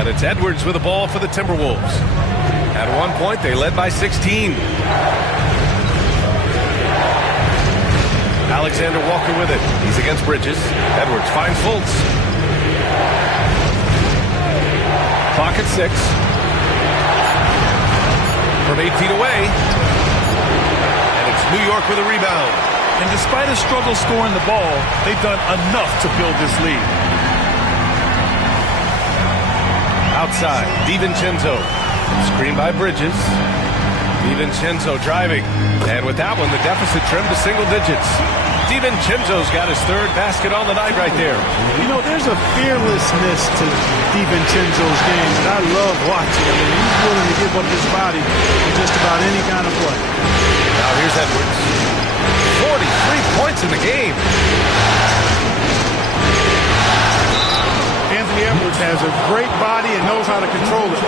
And it's Edwards with the ball for the Timberwolves. At one point, they led by 16. Alexander Walker with it. He's against Bridges. Edwards finds Fultz. Clock at 6. From 8 feet away. And it's New York with a rebound. And despite a struggle scoring the ball, they've done enough to build this lead. Outside, DiVincenzo. Screen by Bridges. DiVincenzo driving. And with that one, the deficit trimmed to single digits. DiVincenzo's got his 3rd basket on the night right there. You know, there's a fearlessness to DiVincenzo's game that I love watching. I mean, he's willing to give up his body in just about any kind of play. Now here's Edwards. 43 points in the game. Anthony Edwards Edwards has a great body and knows how to control it.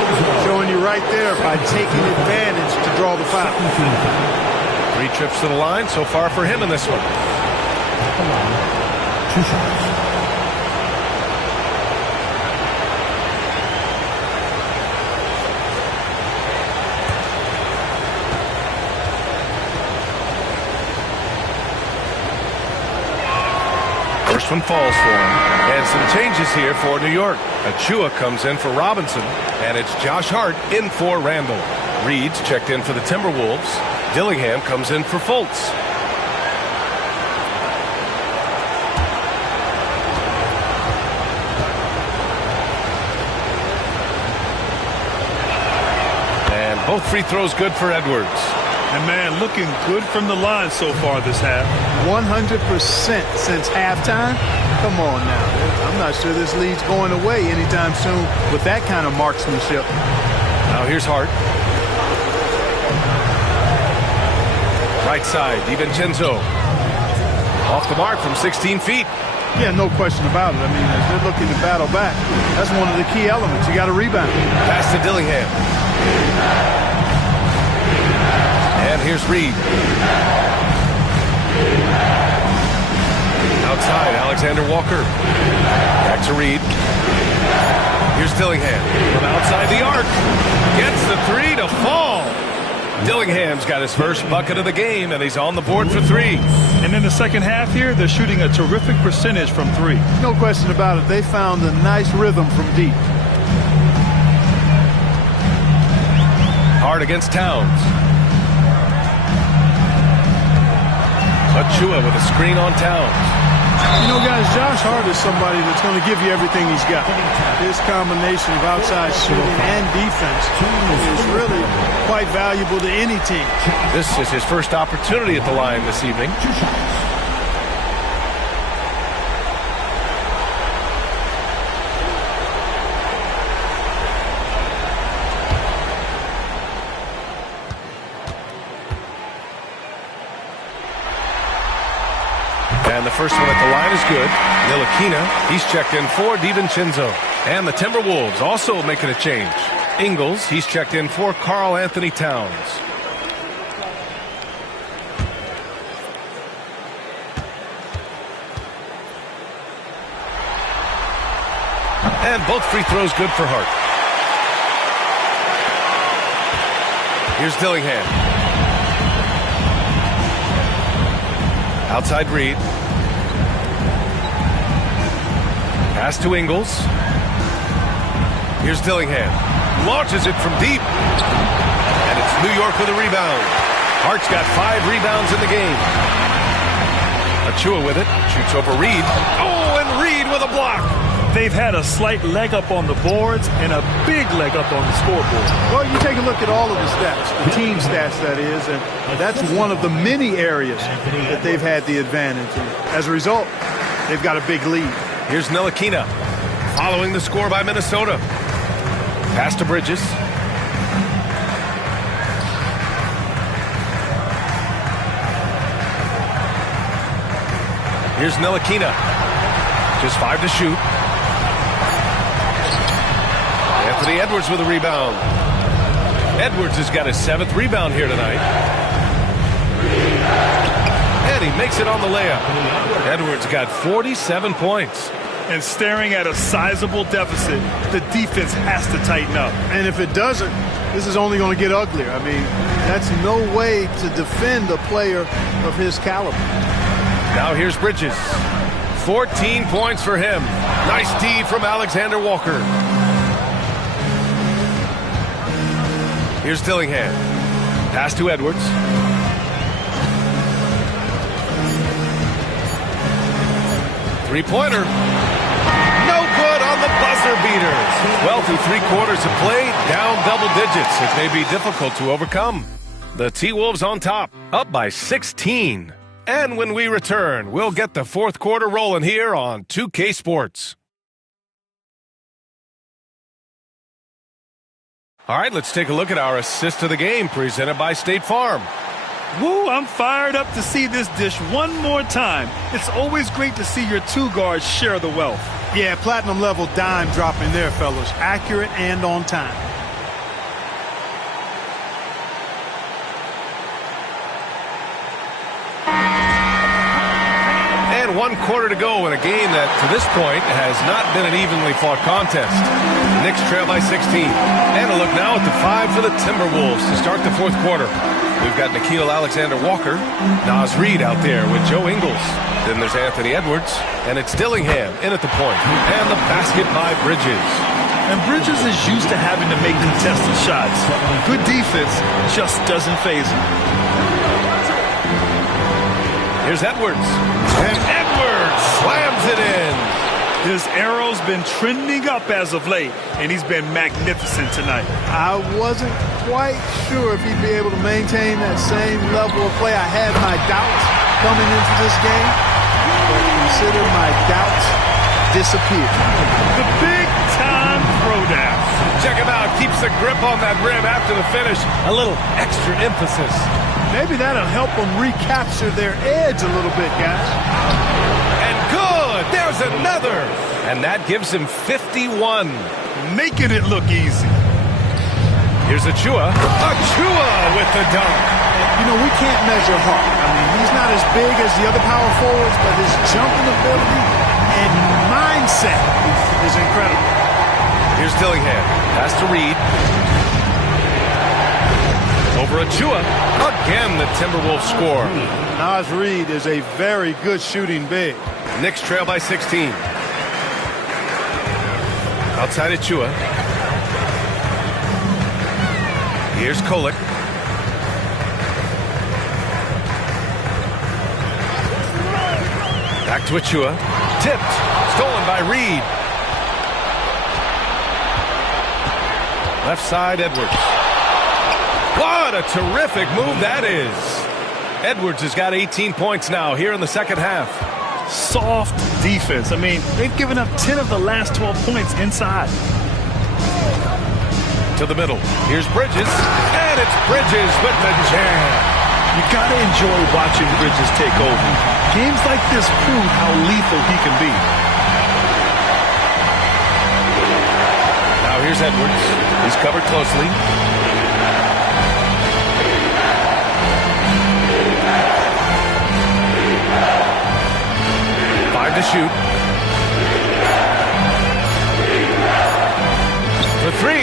Showing you right there by taking advantage to draw the foul. 3 trips to the line so far for him in this one. 2 shots. First one falls for him. And some changes here for New York. Achua comes in for Robinson, and it's Josh Hart in for Randall. Reed's checked in for the Timberwolves. Dillingham comes in for Fultz. And both free throws good for Edwards. And, man, looking good from the line so far this half. 100% since halftime. Come on now. I'm not sure this lead's going away anytime soon with that kind of marksmanship. Now here's Hart. Right side, DiVincenzo. Off the mark from 16 feet. Yeah, no question about it. I mean, as they're looking to battle back, that's one of the key elements. You got to rebound. Pass to Dillingham. And here's Reed. Outside, Alexander Walker. Back to Reed. Here's Dillingham from outside the arc. Gets the 3 to fall. Dillingham's got his first bucket of the game, and he's on the board for 3. And in the second half here, they're shooting a terrific percentage from 3. No question about it. They found a nice rhythm from deep. Hard against Towns. Achua with a screen on Towns. You know, guys, Josh Hart is somebody that's going to give you everything he's got. His combination of outside shooting and defense is really quite valuable to any team. This is his first opportunity at the line this evening. 2 shots. And the first one at the line is good. Ntilikina, he's checked in for DiVincenzo. And the Timberwolves also making a change. Ingles, he's checked in for Karl Anthony Towns. And both free throws good for Hart. Here's Dillingham. Outside Reed. Pass to Ingles. Here's Dillingham. Launches it from deep. And it's New York with a rebound. Hart's got 5 rebounds in the game. Achua with it. Shoots over Reed. Oh, and Reed with a block. They've had a slight leg up on the boards and a big leg up on the scoreboard. Well, you take a look at all of the stats, the team stats, that is, and that's one of the many areas that they've had the advantage. And as a result, they've got a big lead. Here's Ntilikina following the score by Minnesota. Pass to Bridges. Here's Ntilikina. Just 5 to shoot. Anthony Edwards with a rebound. Edwards has got his 7th rebound here tonight. And he makes it on the layup. Edwards got 47 points. And staring at a sizable deficit, the defense has to tighten up. And if it doesn't, this is only going to get uglier. I mean, that's no way to defend a player of his caliber. Now here's Bridges. 14 points for him. Nice D from Alexander Walker. Here's Dillingham. Pass to Edwards. Three-pointer. No good on the buzzer beaters. Well, through 3 quarters of play, down double digits. It may be difficult to overcome. The T-Wolves on top, up by 16. And when we return, we'll get the 4th quarter rolling here on 2K Sports. All right, let's take a look at our assist of the game presented by State Farm. Woo, I'm fired up to see this dish one more time. It's always great to see your two guards share the wealth. Yeah, platinum level dime dropping there, fellas. Accurate and on time. And 1 quarter to go in a game that, to this point, has not been an evenly fought contest. Knicks trail by 16. And a look now at the 5 for the Timberwolves to start the 4th quarter. We've got Nickeil Alexander-Walker, Naz Reid out there with Joe Ingles. Then there's Anthony Edwards, and it's Dillingham in at the point. And the basket by Bridges. And Bridges is used to having to make contested shots. Good defense just doesn't faze him. Here's Edwards. And Edwards slams it in. His arrow's been trending up as of late, and he's been magnificent tonight. I wasn't quite sure if he'd be able to maintain that same level of play. I had my doubts coming into this game, but consider my doubts disappeared. The big-time throwdown. Check him out. Keeps the grip on that rim after the finish. A little extra emphasis. Maybe that'll help them recapture their edge a little bit, guys. And good. There's another. And that gives him 51. Making it look easy. Here's Achua. Achua with the dunk. You know, we can't measure heart. I mean, he's not as big as the other power forwards, but his jumping ability and mindset is incredible. Here's Dillingham. Pass to Reid. Over Achua. Again, the Timberwolves score. Naz Reid is a very good shooting big. Knicks trail by 16. Outside Achua. Here's Kolek. Back to Achua. Tipped. Stolen by Reid. Left side, Edwards. What a terrific move that is. Edwards has got 18 points now here in the second half. Soft defense. I mean, they've given up 10 of the last 12 points inside. To the middle. Here's Bridges. And it's Bridges with the jam. You got to enjoy watching Bridges take over. Games like this prove how lethal he can be. Now here's Edwards. He's covered closely. To shoot. For three.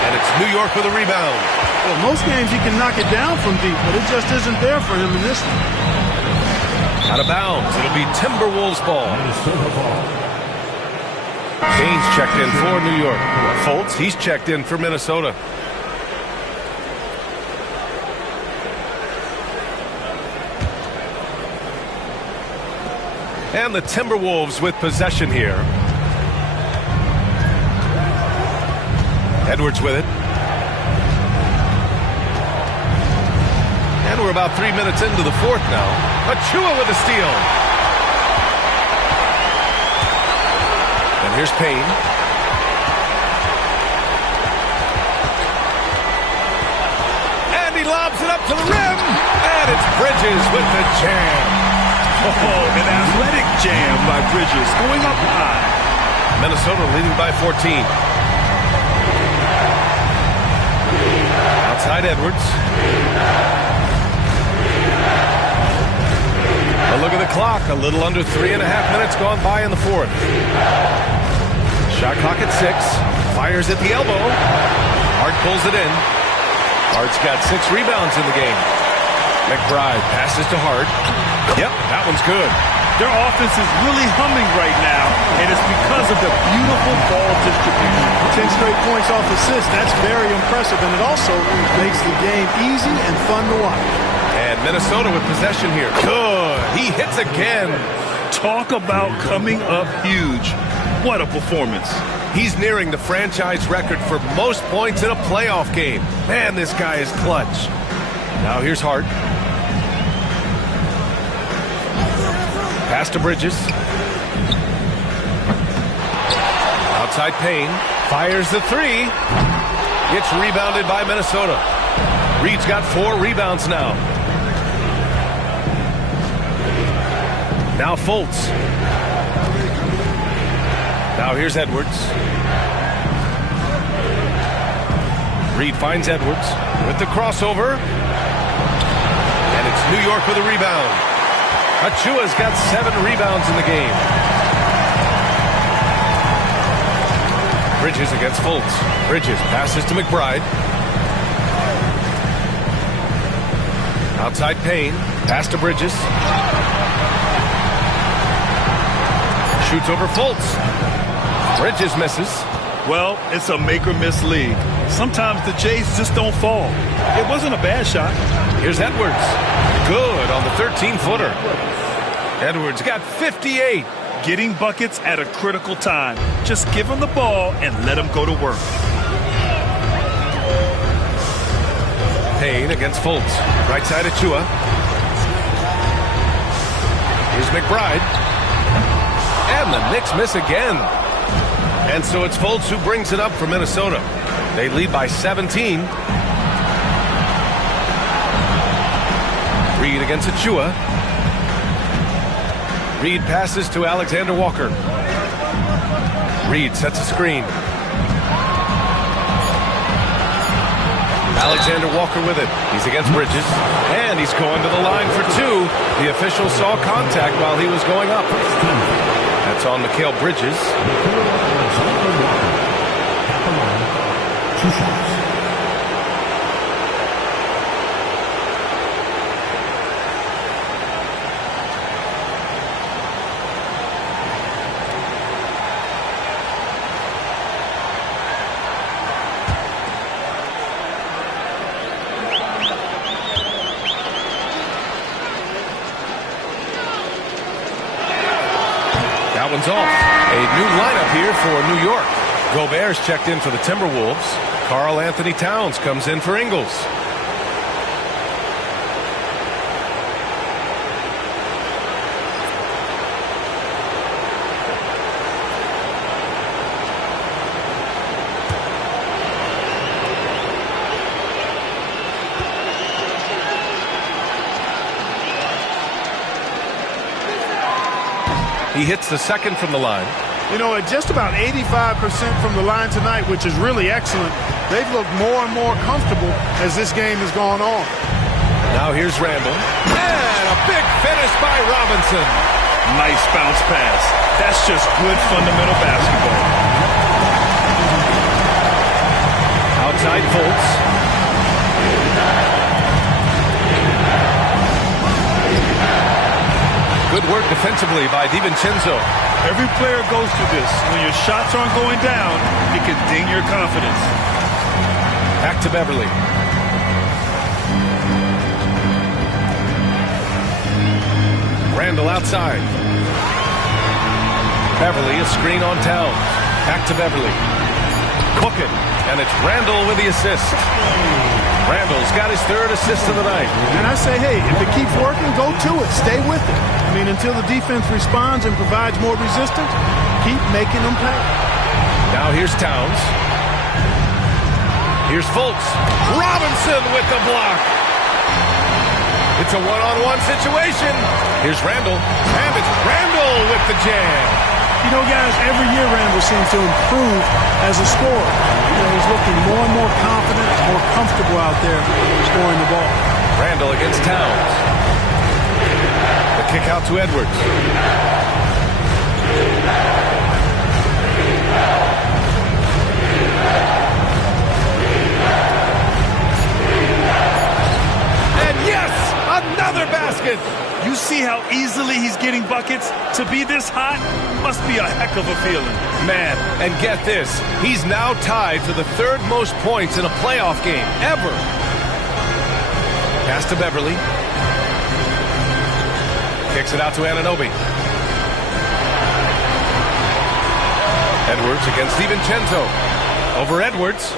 And it's New York with a rebound. Well, most games he can knock it down from deep, but it just isn't there for him in this one. Out of bounds. It'll be Timberwolves ball. Baines checked in for New York. Fultz, he's checked in for Minnesota. And the Timberwolves with possession here. Edwards with it. And we're about 3 minutes into the fourth now. Achua with a steal. And here's Payne. And he lobs it up to the rim. And it's Bridges with the jam. Oh, an athletic jam by Bridges going up high. Minnesota leading by 14. Outside Edwards. A look at the clock. A little under 3.5 minutes gone by in the fourth. Shot clock at 6. Fires at the elbow. Hart pulls it in. Hart's got 6 rebounds in the game. McBride passes to Hart. Yep, that one's good. Their offense is really humming right now, and it's because of the beautiful ball distribution. 10 straight points off assists. That's very impressive, and it also makes the game easy and fun to watch. And Minnesota with possession here. Good. He hits again. Talk about coming up huge. What a performance. He's nearing the franchise record for most points in a playoff game. Man, this guy is clutch. Now here's Hart. Pass to Bridges. Outside Payne. Fires the three. It's rebounded by Minnesota. Reed's got 4 rebounds now. Now Fultz. Now here's Edwards. Reed finds Edwards with the crossover. And it's New York with a rebound. Achua's got 7 rebounds in the game. Bridges against Fultz. Bridges passes to McBride. Outside Payne. Pass to Bridges. Shoots over Fultz. Bridges misses. Well, it's a make-or-miss league. Sometimes the Jays just don't fall. It wasn't a bad shot. Here's Edwards. Good on the 13-footer. Edwards got 58. Getting buckets at a critical time. Just give him the ball and let him go to work. Payne against Fultz. Right side Achua. Here's McBride. And the Knicks miss again. And so it's Fultz who brings it up for Minnesota. They lead by 17. Reed against Achua. Reed passes to Alexander Walker. Reed sets a screen. Alexander Walker with it. He's against Bridges. And he's going to the line for 2. The official saw contact while he was going up. That's on Mikal Bridges. 2 shots. That one's off. A new lineup here for New York. Gobert's checked in for the Timberwolves. Karl Anthony Towns comes in for Ingles. He hits the second from the line. You know, at just about 85% from the line tonight, which is really excellent, they've looked more and more comfortable as this game has gone on. Now here's Randall. And a big finish by Robinson. Nice bounce pass. That's just good fundamental basketball. Outside Fultz. Good work defensively by DiVincenzo. Every player goes through this. When your shots aren't going down, it can ding your confidence. Back to Beverly. Randall outside. Beverly, a screen on Towns. Back to Beverly. Cooking. And it's Randall with the assist. Randall's got his 3rd assist of the night. And I say, hey, if it keeps working, go to it. Stay with it. I mean, until the defense responds and provides more resistance, keep making them pay. Now here's Towns. Here's Fultz. Robinson with the block. It's a one-on-one situation. Here's Randall. And it's Randall with the jam. You know, guys, every year Randall seems to improve as a scorer. You know, he's looking more and more confident, more comfortable out there scoring the ball. Randall against Towns. The kick out to Edwards. And yes, another basket. You see how easily he's getting buckets? To be this hot must be a heck of a feeling. Man, and get this. He's now tied for the 3rd most points in a playoff game ever. Pass to Beverly. Kicks it out to Anunoby. Edwards against DiVincenzo. Over Edwards.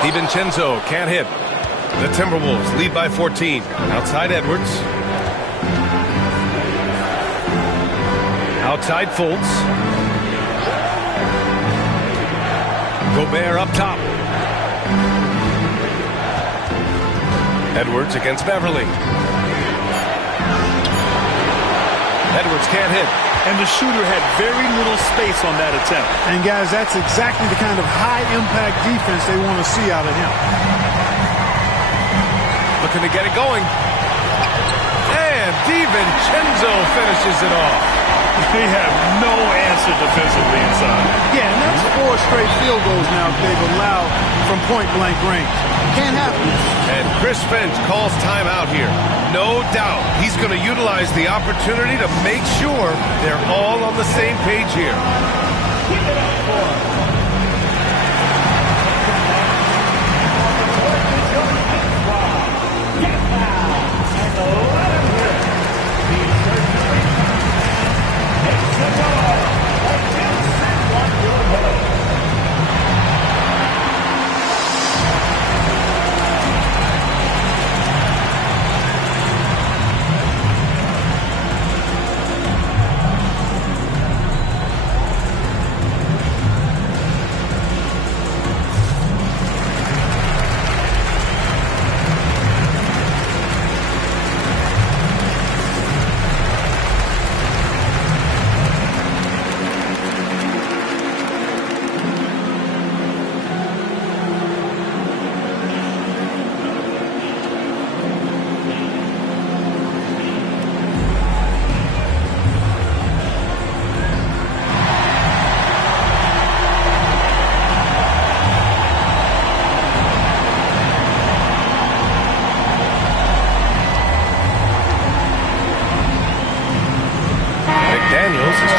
DiVincenzo can't hit. The Timberwolves lead by 14. Outside Edwards. Outside Fultz. Gobert up top. Edwards against Beverly. Edwards can't hit. And the shooter had very little space on that attempt. And guys, that's exactly the kind of high-impact defense they want to see out of him. Looking to get it going. And DiVincenzo finishes it off. They have no answer defensively inside. Yeah, and that's 4 straight field goals now they've allowed from point-blank range. Can't happen. And Chris Finch calls timeout here. No doubt he's going to utilize the opportunity to make sure they're all on the same page here.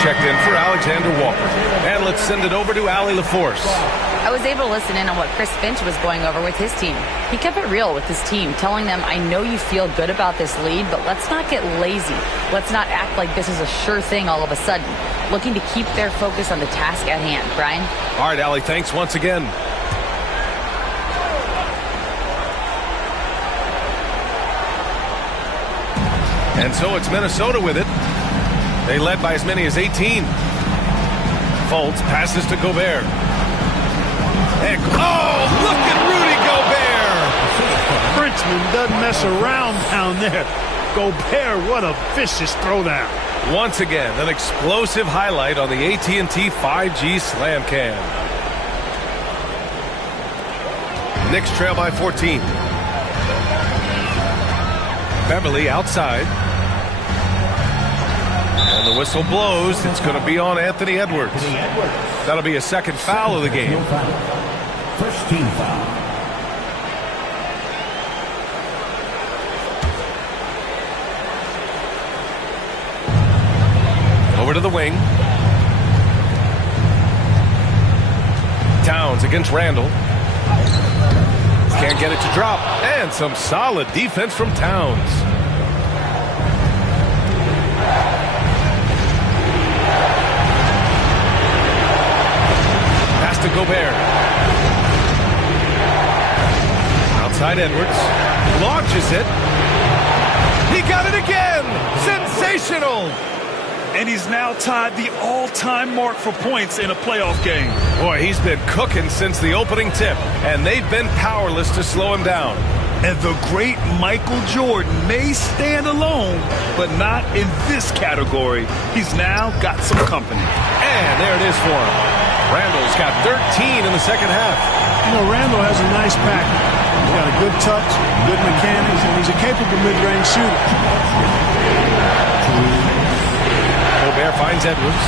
Checked in for Alexander Walker. And let's send it over to Allie LaForce. I was able to listen in on what Chris Finch was going over with his team. He kept it real with his team, telling them, I know you feel good about this lead, but let's not get lazy. Let's not act like this is a sure thing all of a sudden. Looking to keep their focus on the task at hand. Brian? All right, Allie, thanks once again. And so it's Minnesota with it. They led by as many as 18. Fultz passes to Gobert. And, oh, look at Rudy Gobert! Frenchman doesn't mess around down there. Gobert, what a vicious throwdown. Once again, an explosive highlight on the AT&T 5G Slam Cam. Knicks trail by 14. Beverly outside. And the whistle blows. It's going to be on Anthony Edwards. That'll be a second foul of the game. First team foul. Over to the wing. Towns against Randall. Can't get it to drop. And some solid defense from Towns. Pass to Gobert. Outside Edwards. Launches it. He got it again. Sensational. And he's now tied the all-time mark for points in a playoff game. Boy, he's been cooking since the opening tip, and they've been powerless to slow him down. And the great Michael Jordan may stand alone, but not in this category. He's now got some company. And there it is for him. Randall's got 13 in the second half. You know, Randall has a nice package. He's got a good touch, good mechanics, and he's a capable mid-range shooter. Gobert finds Edwards.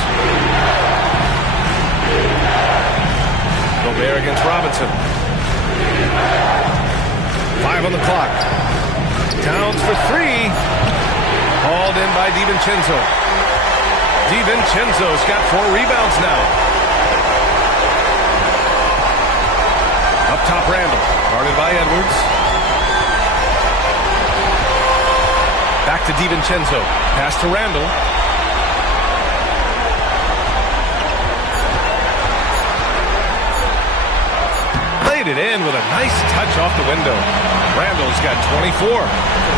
Gobert against Robinson. 5 on the clock. Towns for 3. Hauled in by DiVincenzo. DiVincenzo's got 4 rebounds now. Up top, Randall. Guarded by Edwards. Back to DiVincenzo. Pass to Randall. It in with a nice touch off the window. Randall's got 24.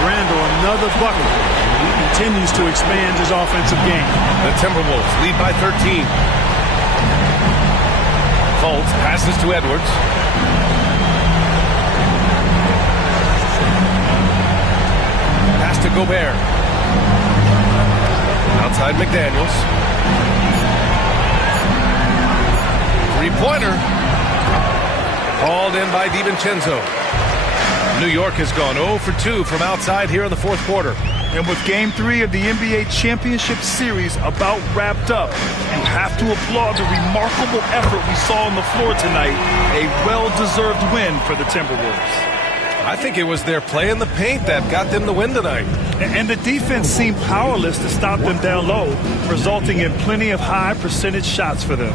Randall, another bucket. He continues to expand his offensive game. The Timberwolves lead by 13. Fultz passes to Edwards. Gobert. Outside McDaniels. Three-pointer. Called in by DiVincenzo. New York has gone 0 for 2 from outside here in the fourth quarter. And with Game 3 of the NBA Championship Series about wrapped up, you have to applaud the remarkable effort we saw on the floor tonight. A well-deserved win for the Timberwolves. I think it was their play in the paint that got them the win tonight. And the defense seemed powerless to stop them down low, resulting in plenty of high percentage shots for them.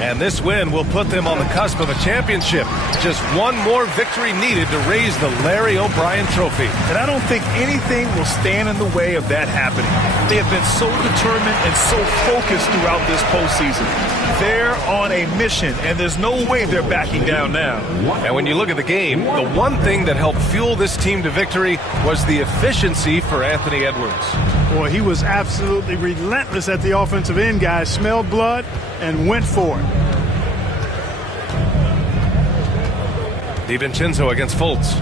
And this win will put them on the cusp of a championship. Just one more victory needed to raise the Larry O'Brien Trophy. And I don't think anything will stand in the way of that happening. They have been so determined and so focused throughout this postseason. They're on a mission, and there's no way they're backing down now. And when you look at the game, the one thing that helped fuel this team to victory was the efficiency for Anthony Edwards. Boy, he was absolutely relentless at the offensive end, guys. Smelled blood and went for it. DiVincenzo against Fultz.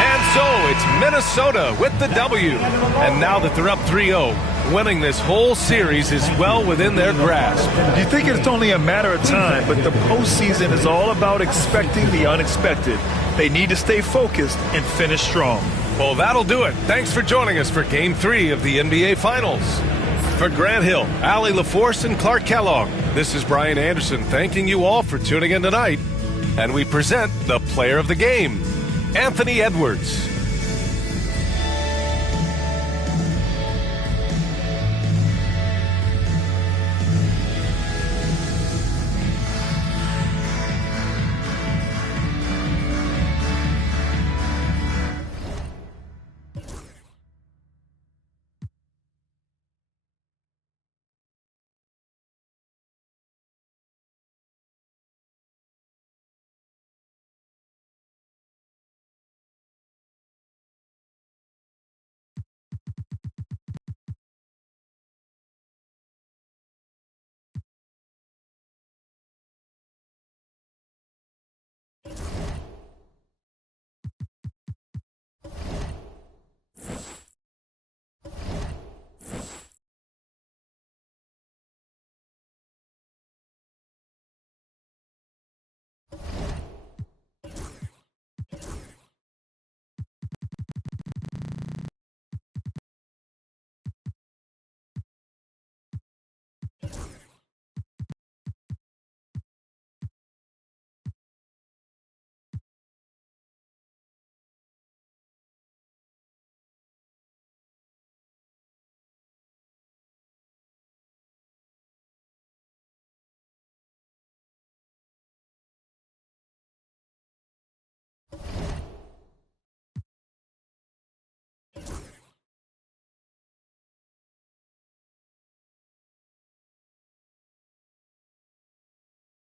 And so it's Minnesota with the W. And now that they're up 3-0, winning this whole series is well within their grasp. You think it's only a matter of time, but the postseason is all about expecting the unexpected. They need to stay focused and finish strong. Well, that'll do it. Thanks for joining us for Game 3 of the NBA Finals. For Grant Hill, Allie LaForce, and Clark Kellogg, this is Brian Anderson thanking you all for tuning in tonight. And we present the player of the game, Anthony Edwards.